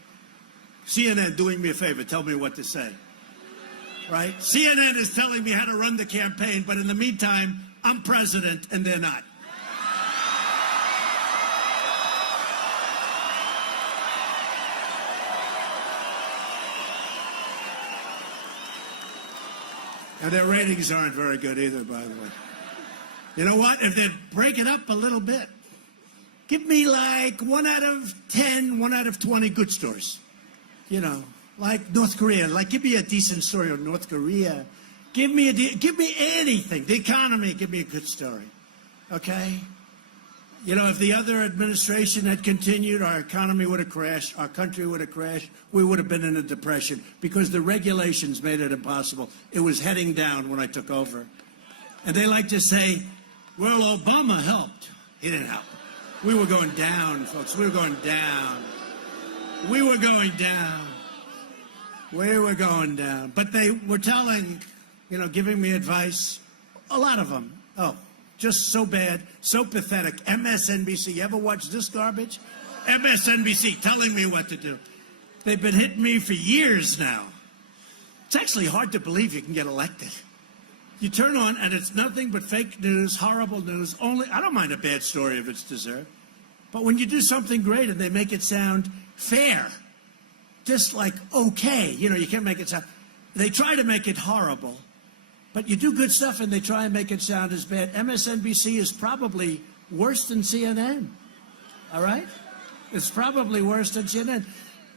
CNN doing me a favor, tell me what to say. Right? CNN is telling me how to run the campaign, but in the meantime, I'm president and they're not. And their ratings aren't very good either, by the way. You know what? If they'd break it up a little bit, give me like 1 out of 10, 1 out of 20 good stories. You know, like North Korea. Like, give me a decent story on North Korea. Give me anything. The economy, give me a good story. Okay? You know, if the other administration had continued, our economy would have crashed, our country would have crashed, we would have been in a depression because the regulations made it impossible. It was heading down when I took over. And they like to say, well, Obama helped. He didn't help. We were going down, folks. We were going down. We were going down. We were going down. But they were telling, giving me advice, a lot of them. Oh, just so bad, so pathetic. MSNBC, you ever watch this garbage? MSNBC telling me what to do. They've been hitting me for years now. It's actually hard to believe you can get elected. You turn on and it's nothing but fake news, horrible news. I don't mind a bad story if it's deserved. But when you do something great and they make it sound fair, just like okay, you can't make it sound. They try to make it horrible, but you do good stuff and they try and make it sound as bad. MSNBC is probably worse than CNN. All right? It's probably worse than CNN.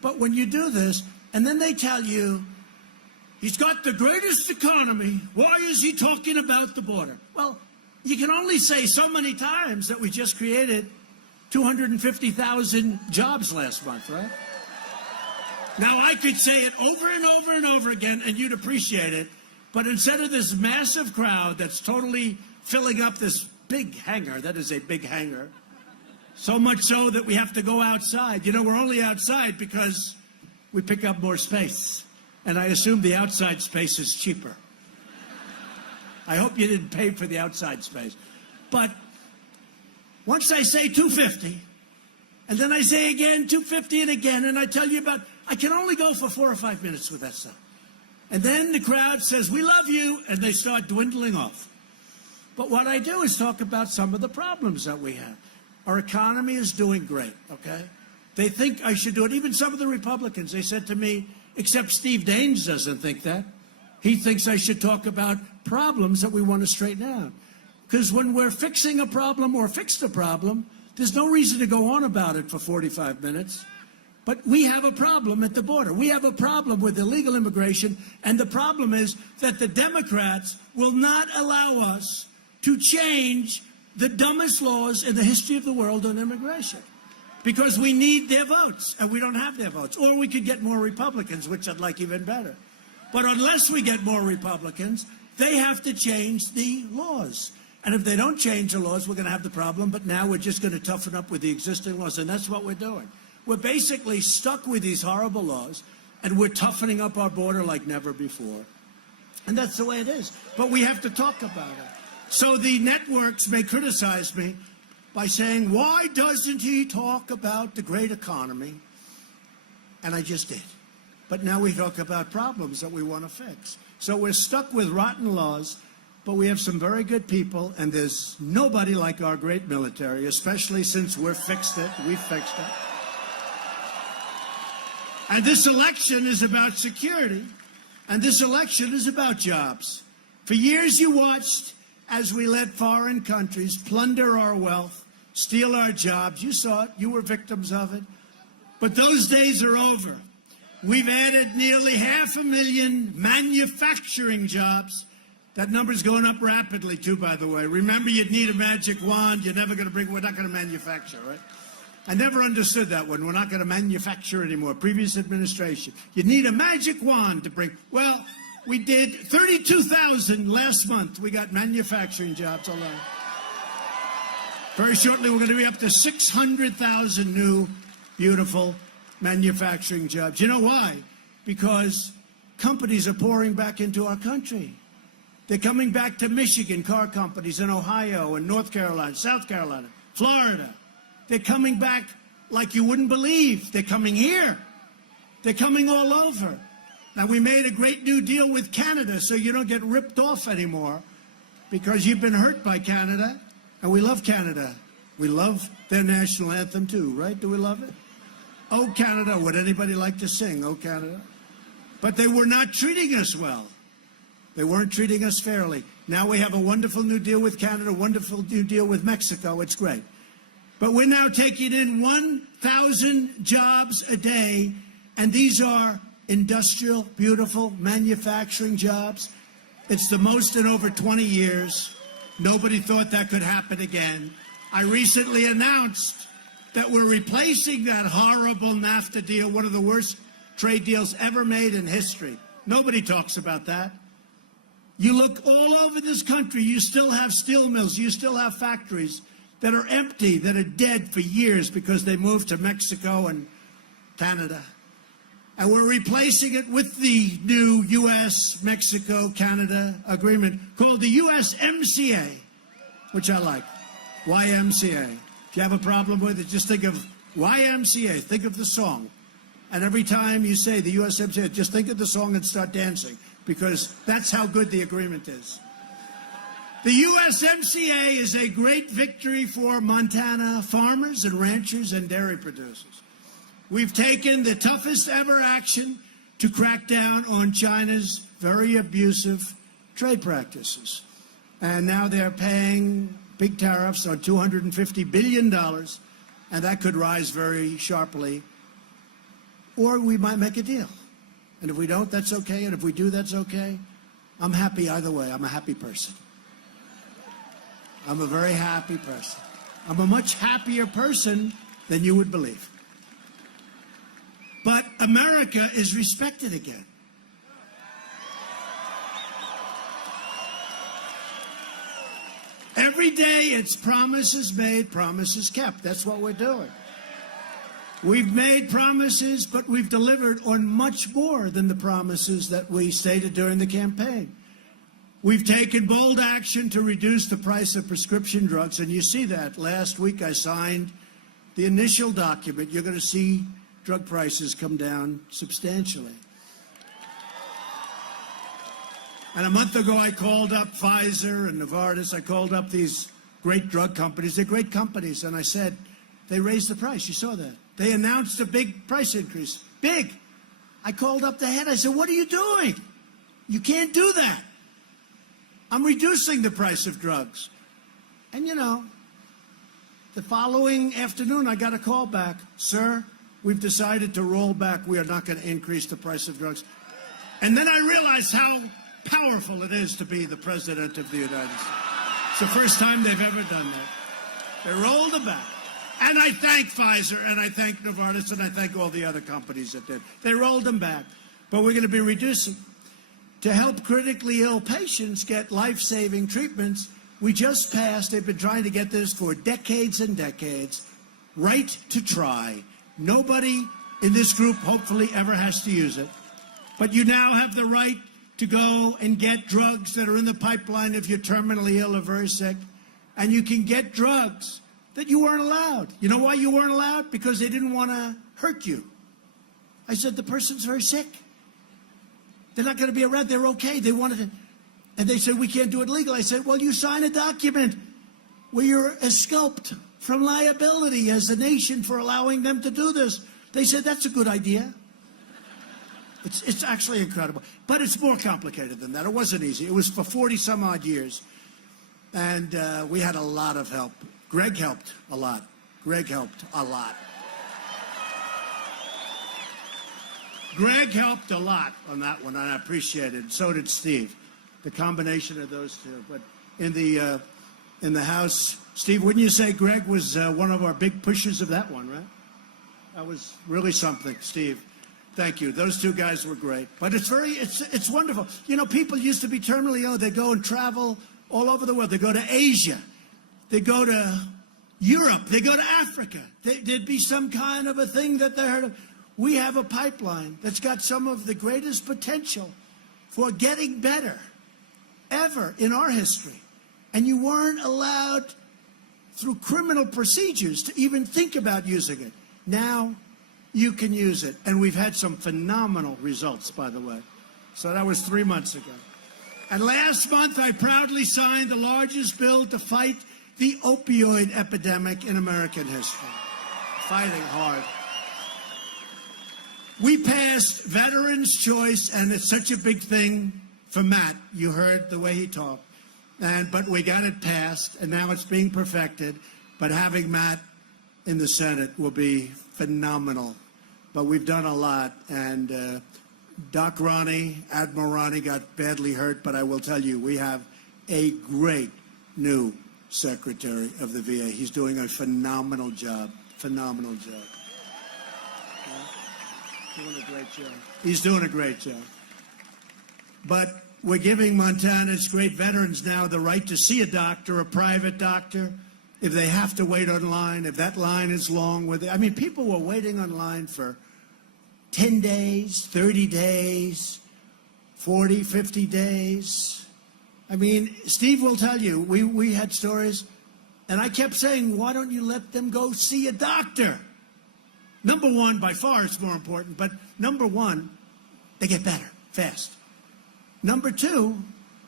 But when you do this, and then they tell you, he's got the greatest economy. Why is he talking about the border? Well, you can only say so many times that we just created 250,000 jobs last month, right? Now, I could say it over and over and over again, and you'd appreciate it. But instead of this massive crowd that's totally filling up this big hangar, that is a big hangar, so much so that we have to go outside. We're only outside because we pick up more space. And I assume the outside space is cheaper. I hope you didn't pay for the outside space. But once I say 250, and then I say again 250 and again, and I tell you I can only go for 4 or 5 minutes with that stuff. And then the crowd says, we love you, and they start dwindling off. But what I do is talk about some of the problems that we have. Our economy is doing great, okay? They think I should do it. Even some of the Republicans, they said to me, except Steve Daines doesn't think that. He thinks I should talk about problems that we want to straighten out. Because when we're fixing a problem or fixed a problem, there's no reason to go on about it for 45 minutes. But we have a problem at the border. We have a problem with illegal immigration, and the problem is that the Democrats will not allow us to change the dumbest laws in the history of the world on immigration. Because we need their votes, and we don't have their votes. Or we could get more Republicans, which I'd like even better. But unless we get more Republicans, they have to change the laws. And if they don't change the laws, we're going to have the problem. But now we're just going to toughen up with the existing laws, and that's what we're doing. We're basically stuck with these horrible laws, and we're toughening up our border like never before. And that's the way it is. But we have to talk about it. So the networks may criticize me by saying, why doesn't he talk about the great economy? And I just did. But now we talk about problems that we want to fix. So we're stuck with rotten laws, but we have some very good people, and there's nobody like our great military, especially since we fixed it. And this election is about security, and this election is about jobs. For years you watched as we let foreign countries plunder our wealth, steal our jobs. You saw it. You were victims of it. But those days are over. We've added nearly 500,000 manufacturing jobs. That number's going up rapidly, too, by the way. Remember, you'd need a magic wand. We're not going to manufacture, right? I never understood that one. We're not going to manufacture anymore. Previous administration. You need a magic wand to bring. Well, we did 32,000 last month. We got manufacturing jobs alone. Very shortly, we're going to be up to 600,000 new, beautiful manufacturing jobs. You know why? Because companies are pouring back into our country. They're coming back to Michigan, car companies in Ohio and North Carolina, South Carolina, Florida. They're coming back like you wouldn't believe. They're coming here. They're coming all over. Now, we made a great new deal with Canada so you don't get ripped off anymore because you've been hurt by Canada, and we love Canada. We love their national anthem, too, right? Do we love it? Oh, Canada. Would anybody like to sing, Oh, Canada? But they were not treating us well. They weren't treating us fairly. Now we have a wonderful new deal with Canada, a wonderful new deal with Mexico. It's great. But we're now taking in 1,000 jobs a day, and these are industrial, beautiful manufacturing jobs. It's the most in over 20 years. Nobody thought that could happen again. I recently announced that we're replacing that horrible NAFTA deal, one of the worst trade deals ever made in history. Nobody talks about that. You look all over this country, you still have steel mills, you still have factories that are empty, that are dead for years because they moved to Mexico and Canada. And we're replacing it with the new U.S.-Mexico-Canada agreement called the USMCA, which I like. YMCA. If you have a problem with it, just think of YMCA. Think of the song. And every time you say the USMCA, just think of the song and start dancing, because that's how good the agreement is. The USMCA is a great victory for Montana farmers and ranchers and dairy producers. We've taken the toughest ever action to crack down on China's very abusive trade practices. And now they're paying big tariffs on $250 billion, and that could rise very sharply. Or we might make a deal. And if we don't, that's okay. And if we do, that's okay. I'm happy either way. I'm a happy person. I'm a very happy person. I'm a much happier person than you would believe. But America is respected again. Every day it's promises made, promises kept. That's what we're doing. We've made promises, but we've delivered on much more than the promises that we stated during the campaign. We've taken bold action to reduce the price of prescription drugs, and you see that. Last week I signed the initial document. You're going to see drug prices come down substantially. And a month ago I called up Pfizer and Novartis. I called up these great drug companies. They're great companies, and I said, they raised the price. You saw that. They announced a big price increase. Big. I called up the head. I said, what are you doing? You can't do that. I'm reducing the price of drugs. And, you know, the following afternoon, I got a call back. Sir, we've decided to roll back. We are not going to increase the price of drugs. And then I realized how powerful it is to be the President of the United States. It's the first time they've ever done that. They rolled it back. And I thank Pfizer, and I thank Novartis, and I thank all the other companies that did. They rolled them back. But we're going to be reducing. To help critically ill patients get life-saving treatments, we just passed, they've been trying to get this for decades and decades, right to try. Nobody in this group hopefully ever has to use it. But you now have the right to go and get drugs that are in the pipeline if you're terminally ill or very sick. And you can get drugs that you weren't allowed. You know why you weren't allowed? Because they didn't want to hurt you. I said, the person's very sick. They're not going to be around. They're okay. They wanted to. And they said, we can't do it legal. I said, well, you sign a document where you're exculped from liability as a nation for allowing them to do this. They said, that's a good idea. It's actually incredible. But it's more complicated than that. It wasn't easy. It was for 40-some-odd years. And we had a lot of help. Greg helped a lot. Greg helped a lot. Greg helped a lot on that one, and I appreciate it. So did Steve. The combination of those two. But in the House, Steve, wouldn't you say Greg was one of our big pushers of that one, right? That was really something, Steve. Thank you. Those two guys were great. But it's wonderful. You know, people used to be terminally ill. They go and travel all over the world. They go to Asia. They go to Europe. They go to Africa. There'd be some kind of a thing that they heard of. We have a pipeline that's got some of the greatest potential for getting better ever in our history. And you weren't allowed through criminal procedures to even think about using it. Now you can use it. And we've had some phenomenal results, by the way. So that was 3 months ago. And last month, I proudly signed the largest bill to fight the opioid epidemic in American history. Fighting hard. We passed Veterans' Choice, and it's such a big thing for Matt. You heard the way he talked. But we got it passed, and now it's being perfected. But having Matt in the Senate will be phenomenal. But we've done a lot, and Doc Ronnie, Admiral Ronnie got badly hurt, but I will tell you, we have a great new Secretary of the VA. He's doing a phenomenal job. Phenomenal job. Doing a great job. He's doing a great job. But we're giving Montana's great veterans now the right to see a doctor, a private doctor, if they have to wait online, if that line is long. I mean, people were waiting online for 10 days, 30 days, 40, 50 days. I mean, Steve will tell you, we had stories, and I kept saying, why don't you let them go see a doctor? Number one, by far, it's more important, but number one, they get better fast. Number two,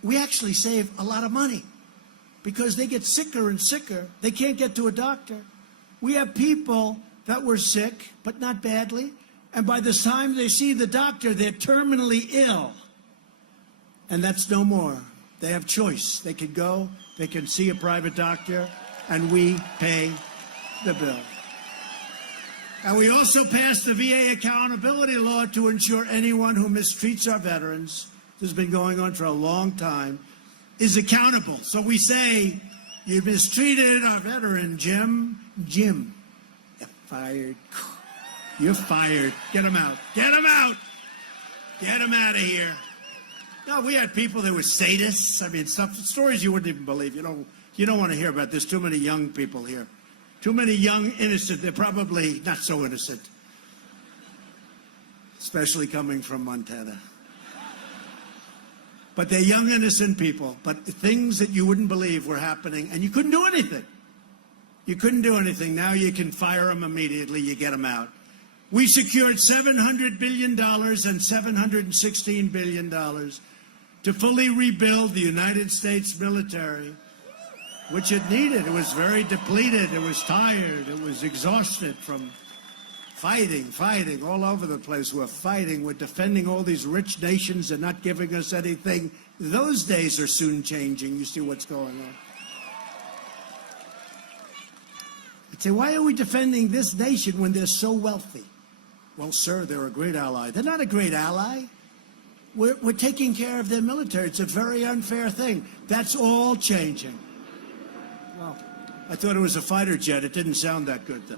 we actually save a lot of money because they get sicker and sicker. They can't get to a doctor. We have people that were sick, but not badly, and by the time they see the doctor, they're terminally ill. And that's no more. They have choice. They can go, they can see a private doctor, and we pay the bill. And we also passed the VA accountability law to ensure anyone who mistreats our veterans, this has been going on for a long time, is accountable. So we say, you mistreated our veteran, Jim. Jim, you're fired. You're fired. Get him out. Get him out. Get him out of here. No, we had people that were sadists. I mean, stories you wouldn't even believe. You don't want to hear about this. Too many young people here. Too many young, innocent. They're probably not so innocent. Especially coming from Montana. But they're young, innocent people. But things that you wouldn't believe were happening, and you couldn't do anything. You couldn't do anything. Now you can fire them immediately. You get them out. We secured $700 billion and $716 billion to fully rebuild the United States military, which it needed. It was very depleted. It was tired. It was exhausted from fighting all over the place. We're fighting. We're defending all these rich nations and not giving us anything. Those days are soon changing. You see what's going on. I'd say, why are we defending this nation when they're so wealthy? Well, sir, they're a great ally. They're not a great ally. We're taking care of their military. It's a very unfair thing. That's all changing. Well, I thought it was a fighter jet. It didn't sound that good, though.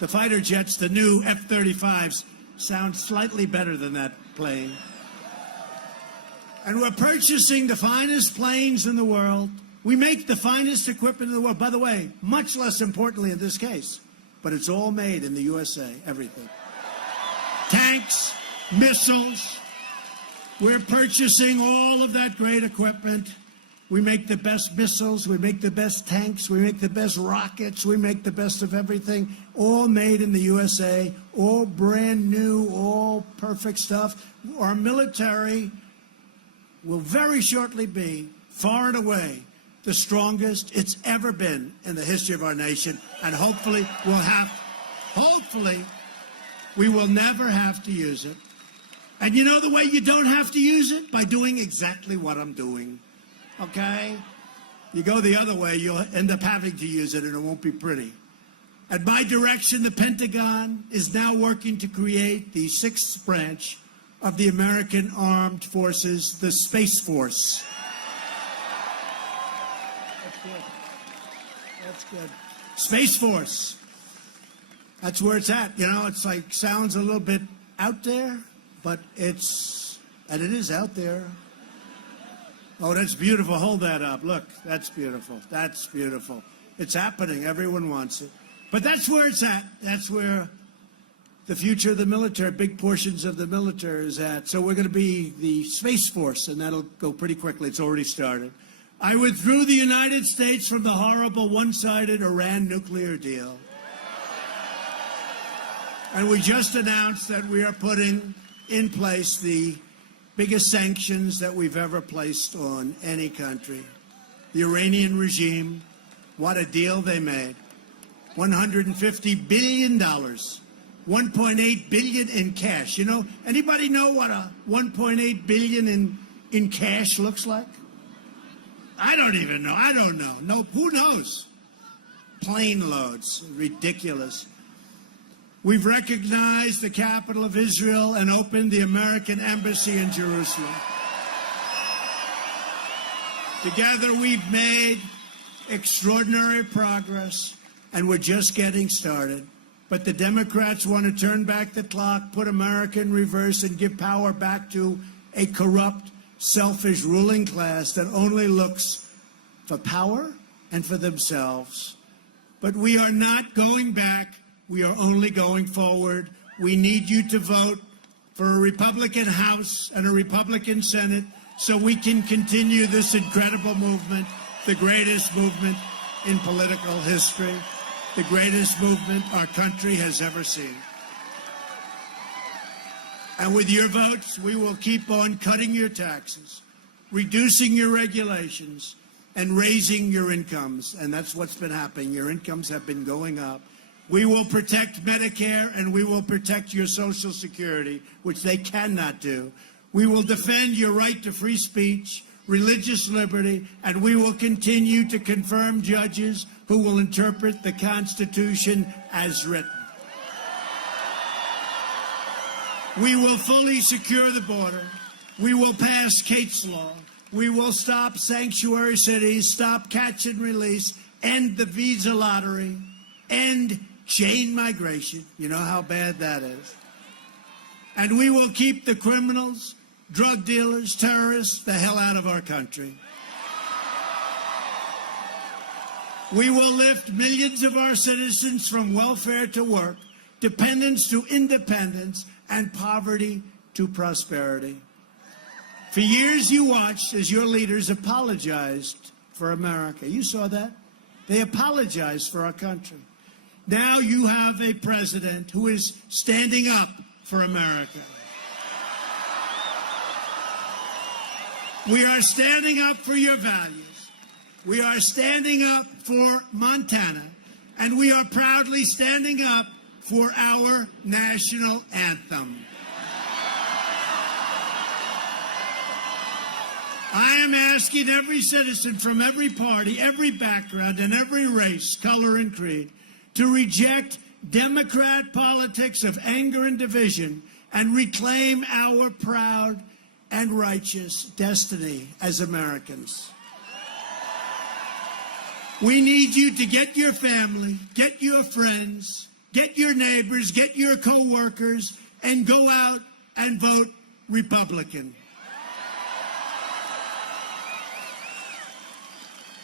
The fighter jets, the new F-35s, sound slightly better than that plane. And we're purchasing the finest planes in the world. We make the finest equipment in the world. By the way, much less importantly in this case, but it's all made in the USA, everything. Tanks, missiles. We're purchasing all of that great equipment. We make the best missiles, we make the best tanks, we make the best rockets, we make the best of everything, all made in the USA, all brand new, all perfect stuff. Our military will very shortly be, far and away, the strongest it's ever been in the history of our nation, and hopefully we will never have to use it. And you know the way you don't have to use it? By doing exactly what I'm doing. Okay? You go the other way, you'll end up having to use it, and it won't be pretty. At my direction, the Pentagon is now working to create the sixth branch of the American Armed Forces, the Space Force. That's good. That's good. Space Force. That's where it's at. You know, it's like, sounds a little bit out there, but it is out there. Oh, that's beautiful. Hold that up. Look, that's beautiful. That's beautiful. It's happening. Everyone wants it. But that's where it's at. That's where the future of the military, big portions of the military is at. So we're going to be the Space Force, and that'll go pretty quickly. It's already started. I withdrew the United States from the horrible one-sided Iran nuclear deal. And we just announced that we are putting in place the biggest sanctions that we've ever placed on any country. The Iranian regime, what a deal they made. $150 billion, $1.8 billion in cash. You know, anybody know what a $1.8 billion in cash looks like? I don't even know. I don't know. No, who knows? Plane loads. Ridiculous. We've recognized the capital of Israel and opened the American embassy in Jerusalem. Together, we've made extraordinary progress, and we're just getting started. But the Democrats want to turn back the clock, put America in reverse, and give power back to a corrupt, selfish ruling class that only looks for power and for themselves. But we are not going back. We are only going forward. we need you to vote for a Republican House and a Republican Senate so we can continue this incredible movement, the greatest movement in political history, the greatest movement our country has ever seen. And with your votes, we will keep on cutting your taxes, reducing your regulations, and raising your incomes. And that's what's been happening. Your incomes have been going up. We will protect Medicare, and we will protect your Social Security, which they cannot do. We will defend your right to free speech, religious liberty, and we will continue to confirm judges who will interpret the Constitution as written. We will fully secure the border. We will pass Kate's Law. We will stop sanctuary cities, stop catch and release, end the visa lottery, end chain migration. You know how bad that is. And we will keep the criminals, drug dealers, terrorists, the hell out of our country. We will lift millions of our citizens from welfare to work, dependence to independence, and poverty to prosperity. For years you watched as your leaders apologized for America. You saw that? They apologized for our country. Now you have a president who is standing up for America. We are standing up for your values. We are standing up for Montana. And we are proudly standing up for our national anthem. I am asking every citizen from every party, every background, and every race, color, and creed to reject Democrat politics of anger and division and reclaim our proud and righteous destiny as Americans. We need you to get your family, get your friends, get your neighbors, get your co-workers, and go out and vote Republican.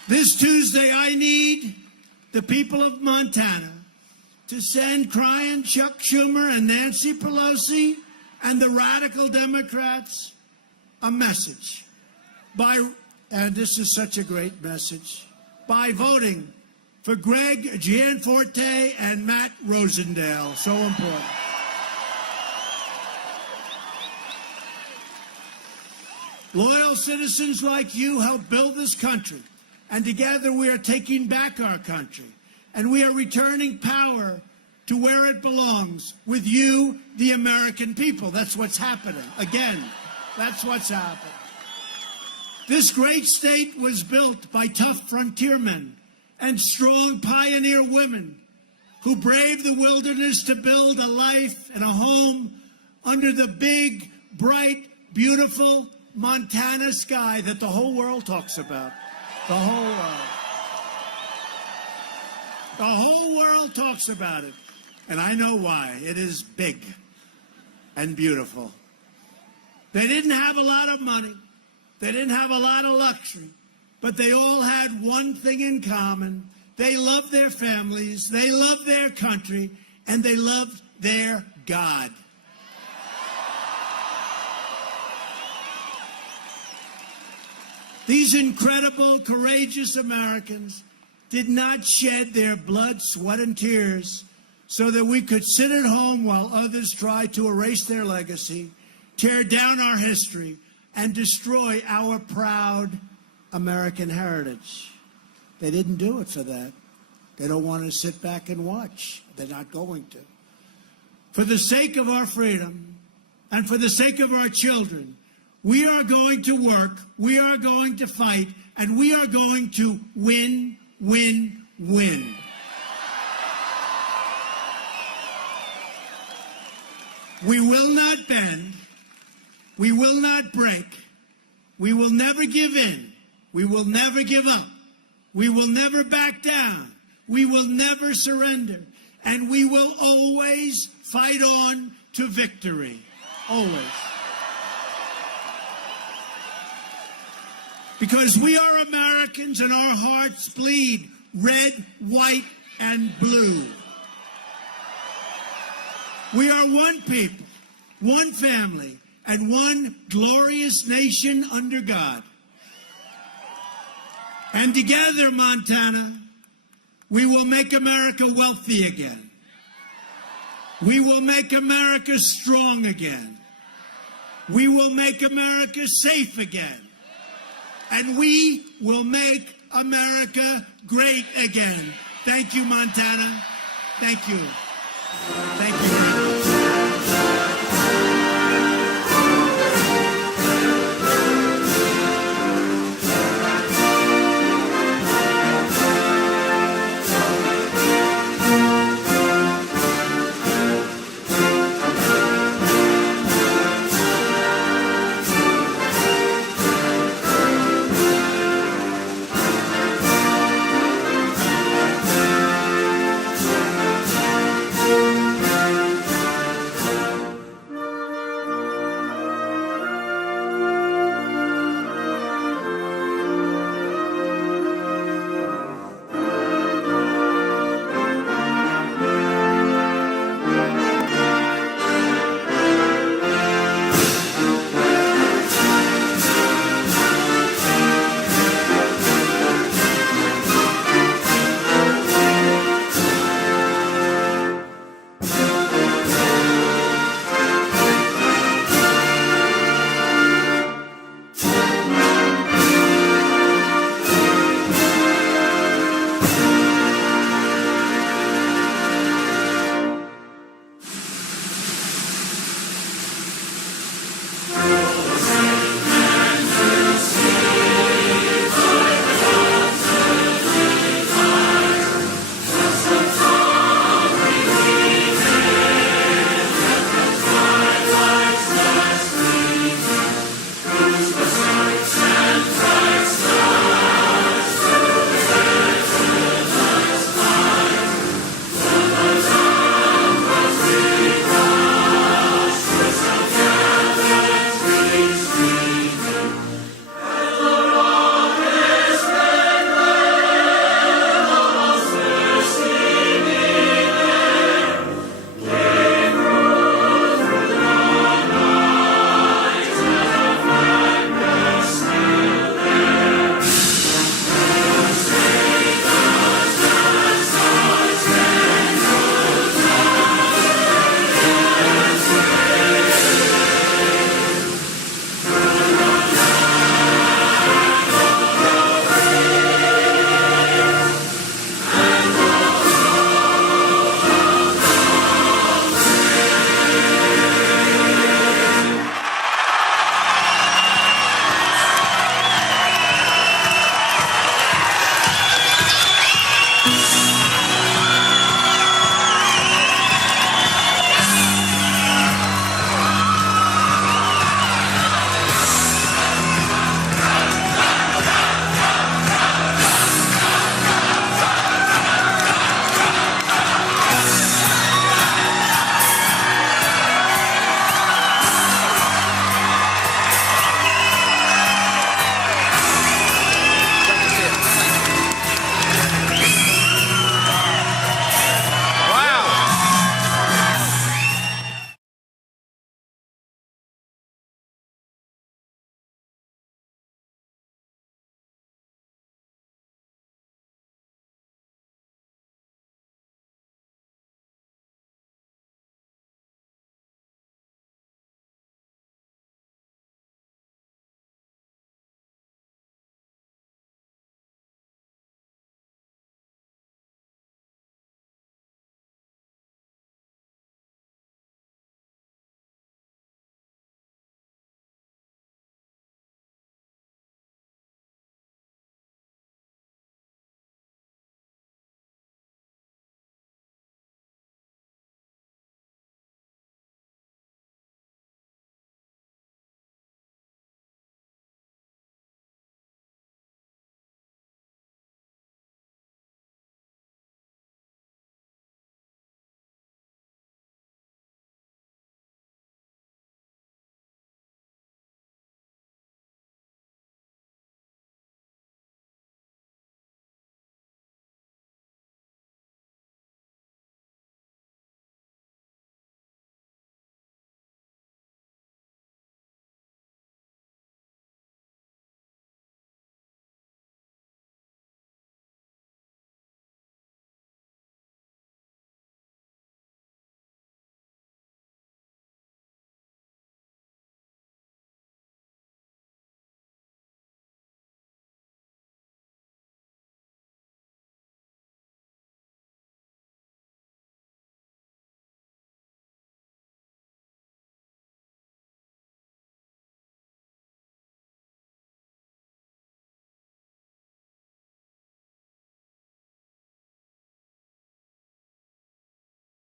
This Tuesday, I need the people of Montana to send crying Chuck Schumer and Nancy Pelosi and the radical Democrats a message and this is such a great message, by voting for Greg Gianforte and Matt Rosendale. So important. Loyal citizens like you help build this country, and together we are taking back our country, and we are returning power to where it belongs, with you, the American people. That's what's happening. Again, that's what's happening. This great state was built by tough frontiermen and strong pioneer women who braved the wilderness to build a life and a home under the big, bright, beautiful Montana sky that the whole world talks about. The whole world. The whole world talks about it. And I know why. It is big and beautiful. They didn't have a lot of money. They didn't have a lot of luxury. But they all had one thing in common. They loved their families. They loved their country. And they loved their God. These incredible, courageous Americans did not shed their blood, sweat, and tears so that we could sit at home while others tried to erase their legacy, tear down our history, and destroy our proud American heritage. They didn't do it for that. They don't want to sit back and watch. They're not going to. For the sake of our freedom and for the sake of our children, we are going to work, we are going to fight, and we are going to win, win, win. We will not bend. We will not break. We will never give in. We will never give up. We will never back down. We will never surrender. And we will always fight on to victory. Always. Because we are Americans and our hearts bleed red, white, and blue. We are one people, one family, and one glorious nation under God. And together, Montana, we will make America wealthy again. We will make America strong again. We will make America safe again. And we will make America great again. Thank you, Montana. Thank you. Thank you.